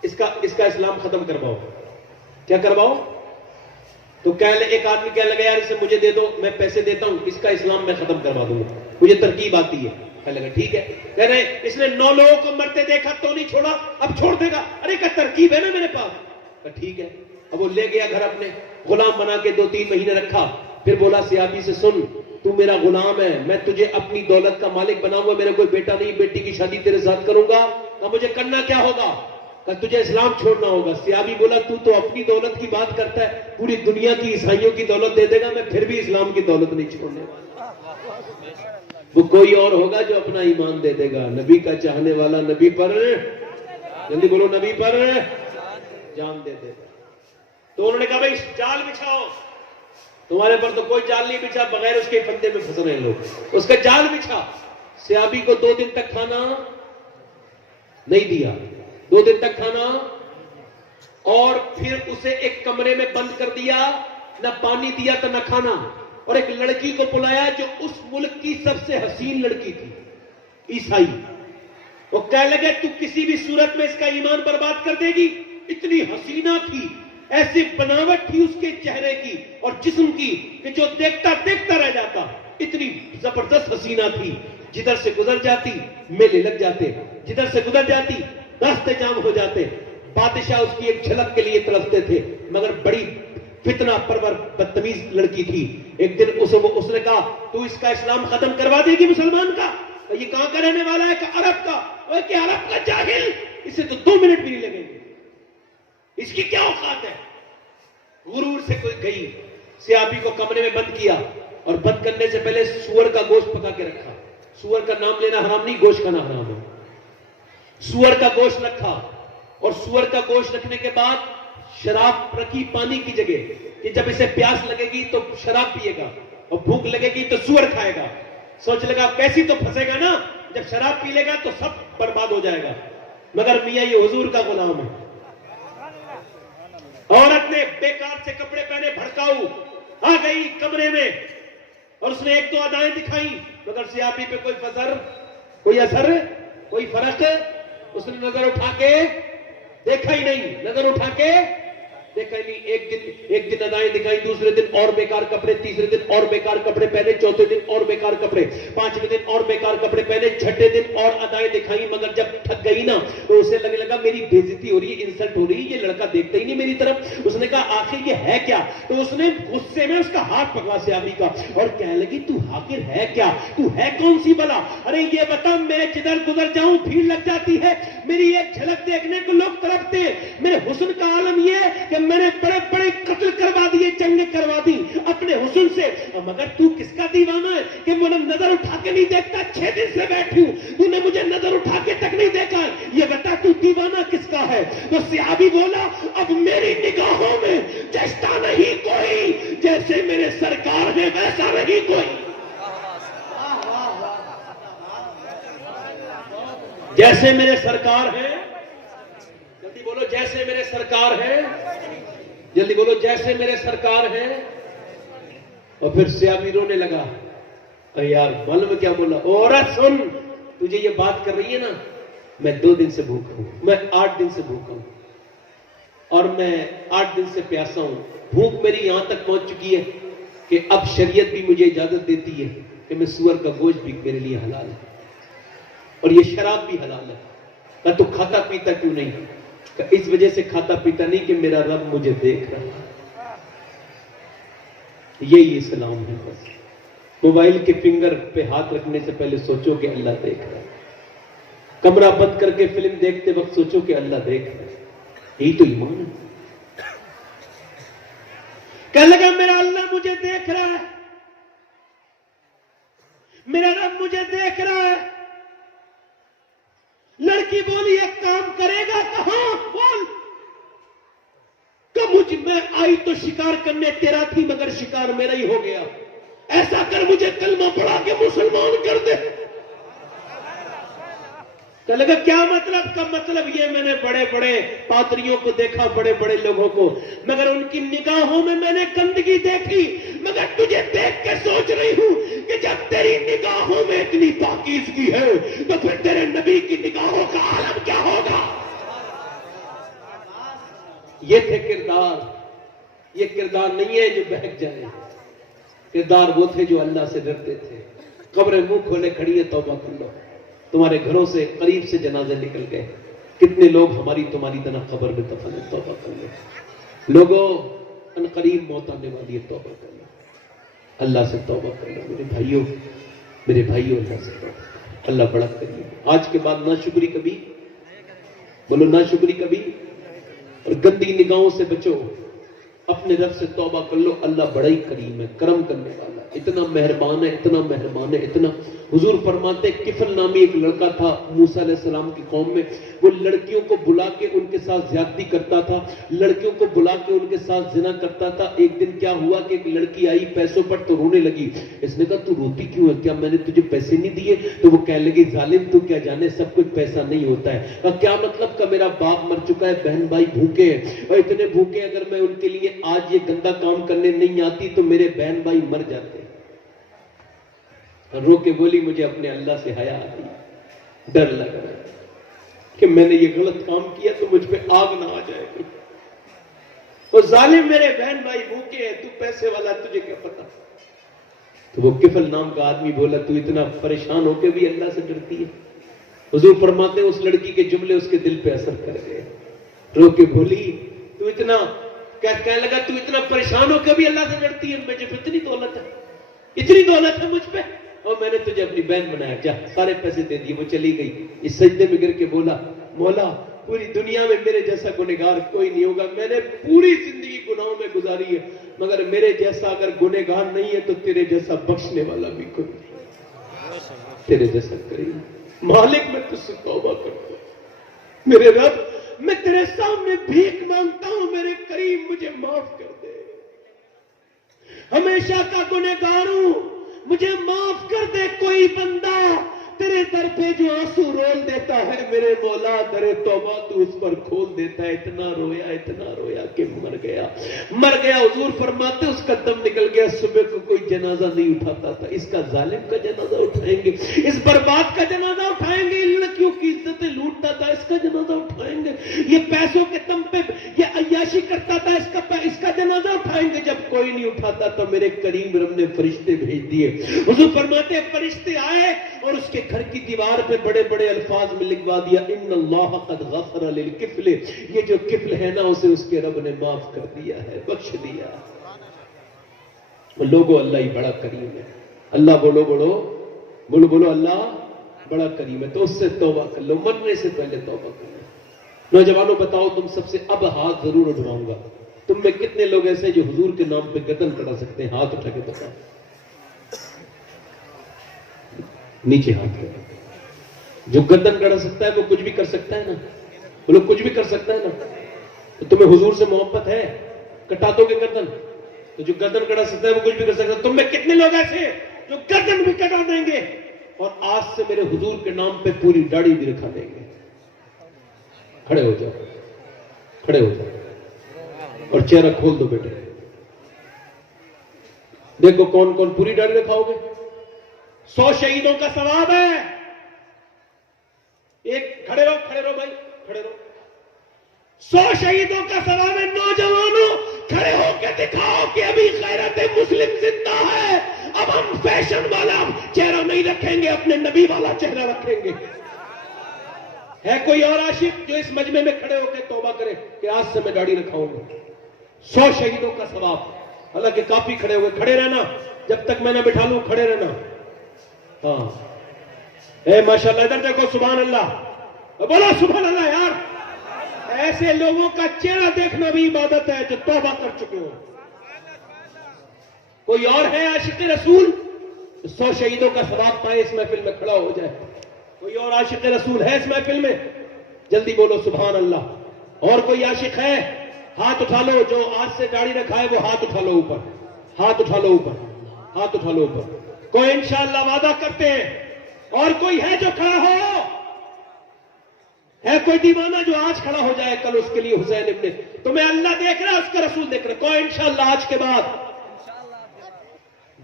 اس کا اسلام ختم کرواؤ۔ کیا کرواؤ؟ تو ایک آدمی کہنے لگا یار اسے مجھے دے دو، میں پیسے دیتا ہوں، اس کا اسلام میں ختم کروا دوں گا، مجھے ترکیب آتی ہے۔ کہنے لگا ٹھیک ہے۔ کہہ رہے اس نے 9 لوگوں کو مرتے دیکھا تو نہیں چھوڑا، اب چھوڑ دے گا؟ ارے کا ترکیب ہے نا میرے پاس۔ کہا ٹھیک ہے۔ اب وہ لے گیا گھر اپنے، غلام بنا کے 2-3 مہینے رکھا، پھر بولا صحابی سے سن تو میرا غلام ہے، میں تجھے اپنی دولت کا مالک بناؤں گا، میرا کوئی بیٹا نہیں، بیٹی کی شادی تیرے ساتھ کروں گا۔ کہا مجھے کرنا کیا ہوگا؟ کہ تجھے اسلام چھوڑنا ہوگا۔ صحابی بولا تو اپنی دولت کی بات کرتا ہے، پوری دنیا کی عیسائیوں کی دولت دے دے گا، میں پھر بھی اسلام کی دولت نہیں چھوڑنے والا۔ وہ کوئی اور ہوگا جو اپنا ایمان دے دے گا۔ نبی کا چاہنے والا نبی پر، جلدی بولو، نبی پر جان دے دے گا۔ تو انہوں نے کہا بھائی جال بچھاؤ، تمہارے پر تو کوئی جال نہیں بچھا، بغیر اس کے پھندے میں پھنس رہے ہیں لوگ، اس کا جال بچھا۔ صحابی کو 2 دن تک کھانا نہیں دیا، 2 دن تک کھانا، اور پھر اسے ایک کمرے میں بند کر دیا، نہ پانی دیا تو نہ کھانا، اور ایک لڑکی کو بلایا جو اس ملک کی سب سے حسین لڑکی تھی، عیسائی۔ وہ کہنے لگے تو کسی بھی صورت میں اس کا ایمان برباد کر دے گی، اتنی حسینہ تھی، ایسی بناوٹ تھی اس کے چہرے کی اور جسم کی کہ جو دیکھتا دیکھتا رہ جاتا، اتنی زبردست حسینہ تھی۔ جدھر سے گزر جاتی میلے لگ جاتے، جدھر سے گزر جاتی راستے جام ہو جاتے، بادشاہ اس کی ایک جھلک کے لیے تڑپتے تھے، مگر بڑی فتنہ پرور بدتمیز لڑکی تھی۔ ایک دن اس نے کہا تو اس کا اسلام ختم کروا دے گی مسلمان کا؟ یہ کہاں کا رہنے والا ہے؟ کہ عرب کا۔ اور کہ عرب کا جاہل، اسے تو 2 منٹ بھی نہیں لگیں گے، اس کی کیا اوقات ہے؟ غرور سے کوئی گئی، صحابی کو کمرے میں بند کیا، اور بند کرنے سے پہلے سور کا گوشت پکا کے رکھا۔ سور کا نام لینا حرام نہیں، گوشت کھانا حرام ہے۔ سور کا گوشت رکھا، اور سور کا گوشت رکھنے کے بعد شراب رکھی پانی کی جگہ، کہ جب اسے پیاس لگے گی تو شراب پیے گا، اور بھوک لگے گی تو سور کھائے گا۔ سوچ لگا کیسی تو پھنسے گا نا، جب شراب پی لے گا تو سب برباد ہو جائے گا، مگر میاں یہ حضور کا غلام ہے۔ عورت نے بیکار سے کپڑے پہنے، بھڑکاؤ، آ گئی کمرے میں، اور اس نے 1-2 ادائیں دکھائی، مگر صحابی پہ کوئی کوئی اثر، کوئی فرق۔ اس نے نظر اٹھا کے دیکھا ہی نہیں، نظر اٹھا کے دیکھا ہی نہیں۔ ایک دن ادائیں دکھائی، دوسرے دن اور بیکار کپڑے، تیسرے دن اور بیکار کپڑے پہنے، چوتھے دن اور بیکار کپڑے، 5ویں دن اور بیکار کپڑے پہنے، 6ٹھے دن اور ادائیں دکھائی، مگر جب تھک گئی نا تو اسے لگنے لگا میری بے عزتی ہو رہی ہے، انسلٹ ہو رہی ہے، یہ لڑکا دیکھتا ہی نہیں میری طرف۔ اس نے کہا آخر یہ ہے کیا؟ تو اس نے غصے میں اس کا ہاتھ پکڑا صحابی کا، اور کہنے لگی تو حاقر ہے کیا؟ تو ہے کون سی بلا؟ ارے یہ بتا، میں جدھر گزر جاؤں بھیڑ لگ جاتی ہے، میری ایک جھلک دیکھنے کو لوگ تڑپتے ہیں، میرے حسن کا عالم یہ کہ میں نے بڑے بڑے قتل کروا دیے، جنگیں کروا دی اپنے حسن سے، مگر تو کس کا دیوانہ ہے کہ مجھے نظر اٹھا کے نہیں دیکھتا؟ 6 دن سے بیٹھی ہوں، تو نے مجھے نظر اٹھا کے تک نہیں دیکھا، یہ بتا تو دیوانہ کس کا ہے؟ تو صحابی بولا اب میری نگاہوں میں جیسا نہیں کوئی، جیسے میرے سرکار ہے ویسا نہیں کوئی، جیسے میرے سرکار ہیں، جلدی بولو جیسے میرے سرکار ہیں، جلدی بولو جیسے میرے سرکار ہیں۔ اور پھر صحابی رونے لگا، یار معلوم کیا بولا؟ عورت سن، تجھے یہ بات کر رہی ہے نا، میں 2 دن سے بھوکا ہوں، میں 8 دن سے بھوکا ہوں، اور میں 8 دن سے پیاسا ہوں، بھوک میری یہاں تک پہنچ چکی ہے کہ اب شریعت بھی مجھے اجازت دیتی ہے کہ میں سور کا گوشت بھی میرے لیے حلال ہے، اور یہ شراب بھی حلال ہے، کہا تو کھاتا پیتا کیوں نہیں؟ کہا اس وجہ سے کھاتا پیتا نہیں کہ میرا رب مجھے دیکھ رہا ہے. یہی اسلام ہے. بس موبائل کے فنگر پہ ہاتھ رکھنے سے پہلے سوچو کہ اللہ دیکھ رہا ہے. کمرہ بند کر کے فلم دیکھتے وقت سوچو کہ اللہ دیکھ رہا ہے. یہی تو ایمان ہے. کہنے لگا میرا اللہ مجھے دیکھ رہا ہے, میرا رب مجھے دیکھ رہا ہے. لڑکی بولی ایک کام کرے گا؟ کہاں بول. کہ مجھ میں آئی تو شکار کرنے تیرا تھی مگر شکار میرا ہی ہو گیا. ایسا کر مجھے کلمہ پڑھا کے مسلمان کر دے. کہنے لگا کیا مطلب؟ کا مطلب یہ میں نے بڑے بڑے پادریوں کو دیکھا, بڑے بڑے لوگوں کو, مگر ان کی نگاہوں میں نے گندگی دیکھی. مگر تجھے دیکھ کے سوچ رہی ہوں کہ جب تیری نگاہوں میں اتنی پاکیزگی ہے تو پھر تیرے نبی کی نگاہوں کا عالم کیا ہوگا. یہ تھے کردار. یہ کردار نہیں ہے جو بہک جائے. کردار وہ تھے جو اللہ سے ڈرتے تھے. قبریں منہ کھولے کھڑی ہے, توبہ کر لو. تمہارے گھروں سے قریب سے جنازے نکل گئے. کتنے لوگ ہماری تمہاری طرح قبر میں دفن ہیں. توبہ کر لو. لوگوں ان قریب موت آنے والی ہے. توبہ کر لو. اللہ سے توبہ کر لو. میرے بھائیوں اللہ سے توبہ کرو. اللہ بڑا کریم. آج کے بعد ناشکری کبھی, بولو ناشکری کبھی, اور گندی نگاہوں سے بچو. اپنے رب سے توبہ کر لو. اللہ بڑا ہی کریم ہے, کرم کرنے والا, اتنا مہربان ہے, اتنا مہربان ہے, اتنا. حضور فرماتے کفل نامی ایک لڑکا تھا موسیٰ علیہ السلام کی قوم میں. وہ لڑکیوں کو بلا کے ان کے ساتھ زیادتی کرتا تھا, لڑکیوں کو بلا کے ان کے ساتھ زنا کرتا تھا. ایک دن کیا ہوا کہ ایک لڑکی آئی پیسوں پر تو رونے لگی. اس نے کہا تو روتی کیوں ہے, کیا میں نے تجھے پیسے نہیں دیے؟ تو وہ کہنے لگی ظالم تو کیا جانے سب کچھ پیسہ نہیں ہوتا ہے. کہا کیا مطلب؟ کا میرا باپ مر چکا ہے, بہن بھائی بھوکے ہیں, اور اتنے بھوکے اگر میں ان کے لیے آج یہ گندا کام کرنے نہیں آتی تو میرے بہن بھائی مر جاتے. رو کے بولی مجھے اپنے اللہ سے حیا آتی, ڈر لگ رہا ہے کہ میں نے یہ غلط کام کیا تو مجھ پہ آگ نہ آ جائے گی. وہ ظالم میرے بہن بھائی بھوکے ہیں, تو پیسے والا, تجھے کیا پتا. تو وہ کفل نام کا آدمی بولا تو اتنا پریشان ہو کے بھی اللہ سے ڈرتی ہے. حضور فرماتے ہیں اس لڑکی کے جملے اس کے دل پہ اثر کر گئے. رو کے بولی تو اتنا کہنے لگا تو اتنا پریشان ہو کے بھی اللہ سے ڈرتی ہے. مجھے اتنی دولت ہے, اتنی دولت ہے مجھ پہ, اور میں نے تجھے اپنی بہن بنایا, جا سارے پیسے دے دیے. وہ چلی گئی. اس سجدے میں گر کے بولا مولا پوری دنیا میں میرے جیسا گنہگار کوئی نہیں ہوگا. میں نے پوری زندگی گناہوں میں گزاری ہے, مگر میرے جیسا اگر گنہگار نہیں ہے تو تیرے جیسا بخشنے والا بھی کوئی نہیں, تیرے جیسا کریم. مالک میں تجھ سے توبہ کرتا ہوں. میرے رب میں تیرے سامنے بھیک مانگتا ہوں, میرے کریم مجھے معاف کر دے. ہمیشہ کا گنہگار ہوں, مجھے معاف کر دے. کوئی بندہ تیرے در پہ جو آنسو رول دیتا ہے میرے مولا در توبہ تو اس پر کھول دیتا ہے. اتنا رویا کہ مر گیا. حضور فرماتے اس کا دم نکل گیا. صبح کو کوئی جنازہ نہیں اٹھاتا تھا. اس کا ظالم کا جنازہ اٹھائیں گے, اس برباد کا جنازہ اٹھائیں گے, لڑکیوں کی عزتیں لوٹتا تھا, اس کا جنازہ اٹھائیں گے. یہ پیسوں کے دم پہ یہ عیاشی کرتا تھا, اس کا جنازہ اٹھائیں گے. جب کوئی نہیں اٹھاتا تو میرے کریم رب نے فرشتے بھیج دیے. حضور فرماتے فرشتے آئے اور اس کے گھر کی دیوار پہ بڑے بڑے الفاظ میں لکھوا دیا ان اللہ قد غفر للکفل. یہ جو کفل ہے نا اسے اس کے رب نے معاف کر دیا ہے, بخش دیا. لوگوں اللہ ہی بڑا کریم ہے. اللہ بولو اللہ بڑا کریم ہے. تو اس سے توبہ کر لو, مرنے سے پہلے توبہ کر لو. نوجوانوں بتاؤ تم سب سے اب ہاتھ ضرور اٹھاؤں گا, تم میں کتنے لوگ ایسے جو حضور کے نام پہ گردن کڑا سکتے ہیں؟ ہاتھ اٹھا کے بتاؤ. نیچے ہاتھ کر. جو گردن کڑا سکتا ہے وہ کچھ بھی کر سکتا ہے نا, بولو کچھ بھی کر سکتا ہے نا. تو تمہیں حضور سے محبت ہے, کٹا دو گے گردن. تو جو گردن کڑا سکتا ہے وہ کچھ بھی کر سکتا ہے. تم میں کتنے لوگ ایسے جو گردن بھی کٹا دیں گے اور آج سے میرے حضور کے نام پہ پوری داڑھی بھی رکھا دیں گے؟ کھڑے ہو جاؤ اور چہرہ کھول دو بیٹے. دیکھو کون کون پوری داڑھی رکھاؤ گے. 100 شہیدوں کا ثواب ہے. ایک کھڑے رہو بھائی, کھڑے رہو. 100 شہیدوں کا ثواب ہے. نوجوانوں کھڑے ہو کے دکھاؤ کہ ابھی غیرت مسلم زندہ ہے. اب ہم فیشن والا چہرہ نہیں رکھیں گے, اپنے نبی والا چہرہ رکھیں گے. ہے کوئی اور عاشق جو اس مجمع میں کھڑے ہو کے توبہ کرے کہ آج سے میں داڑھی رکھاؤں گا؟ 100 شہیدوں کا ثواب. اللہ کے کافی کھڑے ہوئے. کھڑے رہنا جب تک میں نہ بٹھا لوں, کھڑے رہنا. ہاں اے ماشاءاللہ, ادھر دیکھو, سبحان اللہ, بولو سبحان اللہ. یار ایسے لوگوں کا چہرہ دیکھنا بھی عبادت ہے جو توبہ کر چکے ہو. کوئی اور ہے عاشق رسول 100 شہیدوں کا ثواب پائے, اس محفل میں کھڑا ہو جائے؟ کوئی اور عاشق رسول ہے اس محفل میں؟ جلدی بولو سبحان اللہ. اور کوئی عاشق ہے؟ ہاتھ اٹھا لو. جو آج سے داڑھی رکھا ہے وہ ہاتھ اٹھا لو اوپر, ہاتھ اٹھا لو اوپر, ہاتھ اٹھا لو اوپر. کوئی انشاءاللہ وعدہ کرتے ہیں. اور کوئی ہے جو کھڑا ہو؟ ہے کوئی دیوانہ جو آج کھڑا ہو جائے کل اس کے لیے حسین ابن؟ تمہیں اللہ دیکھ رہا ہے, اس کا رسول دیکھ رہا ہے. کوئی انشاءاللہ آج کے بعد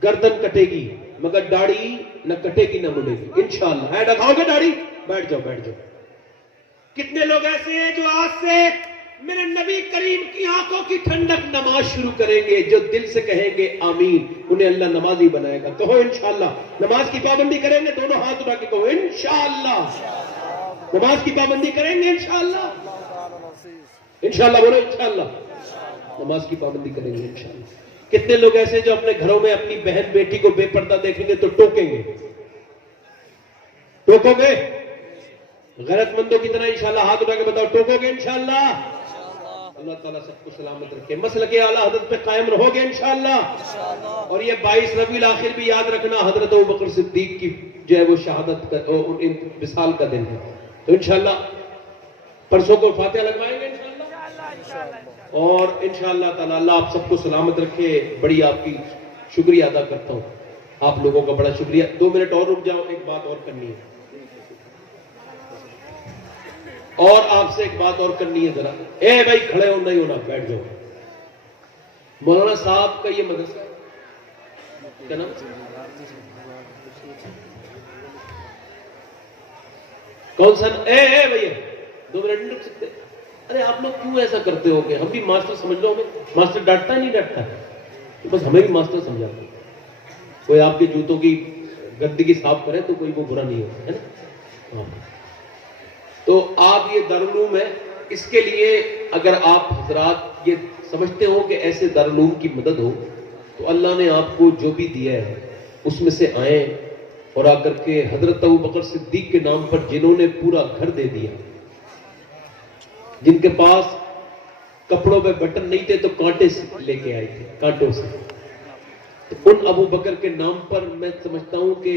گردن کٹے گی مگر داڑھی نہ کٹے گی نہ مڑے گی انشاءاللہ. ہے رکھاؤ گے داڑھی؟ بیٹھ جاؤ, بیٹھ جاؤ. کتنے لوگ ایسے ہیں جو آج سے میرے نبی کریم کی آنکھوں کی ٹھنڈک نماز شروع کریں گے, جو دل سے کہیں گے آمین, انہیں اللہ نمازی بنائے گا. کہو انشاءاللہ. نماز کی پابندی کریں گے, دونوں ہاتھ اٹھا کے کہو انشاءاللہ. نماز کی پابندی کریں گے انشاءاللہ. انشاءاللہ بولو انشاءاللہ. نماز کی پابندی کریں گے انشاءاللہ. کتنے لوگ ایسے جو اپنے گھروں میں اپنی بہن بیٹی کو بے پردہ دیکھیں گے تو ٹوکیں گے؟ ٹوکو گے؟ غیرت مندوں کی طرح انشاءاللہ ہاتھ اٹھا کے بتاؤ, ٹوکو گے انشاءاللہ؟ اللہ تعالیٰ سب کو سلامت رکھے. مسلک اعلیٰ حضرت پہ قائم رہو گے انشاءاللہ. اور یہ 22 ربیع الاخر بھی یاد رکھنا حضرت ابوبکر صدیق کی جو ہے وہ شہادت کا وصال کا دن ہے. تو انشاءاللہ پرسوں کو فاتحہ لگوائیں گے انشاءاللہ. اور انشاءاللہ تعالیٰ اللہ آپ سب کو سلامت رکھے. بڑی آپ کی شکریہ ادا کرتا ہوں, آپ لوگوں کا بڑا شکریہ. 2 منٹ اور رک جاؤ, ایک بات اور کرنی ہے. اور آپ سے ایک بات اور کرنی ہے ذرا. اے بھائی کھڑے ہو, نہیں ہونا, بیٹھ جاؤ. مولانا صاحب کا یہ مدرسہ کیا نام؟ کون سا؟ اے بھائی 2 منٹ نہیں رک سکتے؟ ارے آپ لوگ کیوں ایسا کرتے ہو کہ ہم بھی ماسٹر سمجھ لو. ہمیں ماسٹر ڈانٹتا نہیں ڈانٹتا, بس ہمیں بھی ماسٹر سمجھاتے. کوئی آپ کے جوتوں کی گندگی صاف کرے تو کوئی وہ برا نہیں ہوتا ہے نا. تو آپ یہ دارالعلوم ہے, اس کے لیے اگر آپ حضرات یہ سمجھتے ہو کہ ایسے دارالعلوم کی مدد ہو تو اللہ نے آپ کو جو بھی دیا ہے اس میں سے آئیں اور آ کر کے حضرت ابوبکر صدیق کے نام پر جنہوں نے پورا گھر دے دیا, جن کے پاس کپڑوں پہ بٹن نہیں تھے تو کانٹے لے کے آئے تھے, کانٹوں سے, تو ان ابو بکر کے نام پر میں سمجھتا ہوں کہ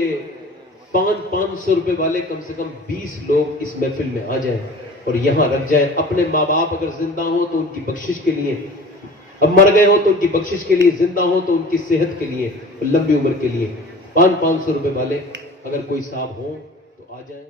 500 روپے والے کم سے کم 20 لوگ اس محفل میں آ جائیں اور یہاں رکھ جائیں. اپنے ماں باپ اگر زندہ ہوں تو ان کی بخشش کے لیے, اب مر گئے ہوں تو ان کی بخشش کے لیے, زندہ ہوں تو ان کی صحت کے لیے, لمبی عمر کے لیے 500 روپے والے اگر کوئی صاحب ہوں تو آ جائیں.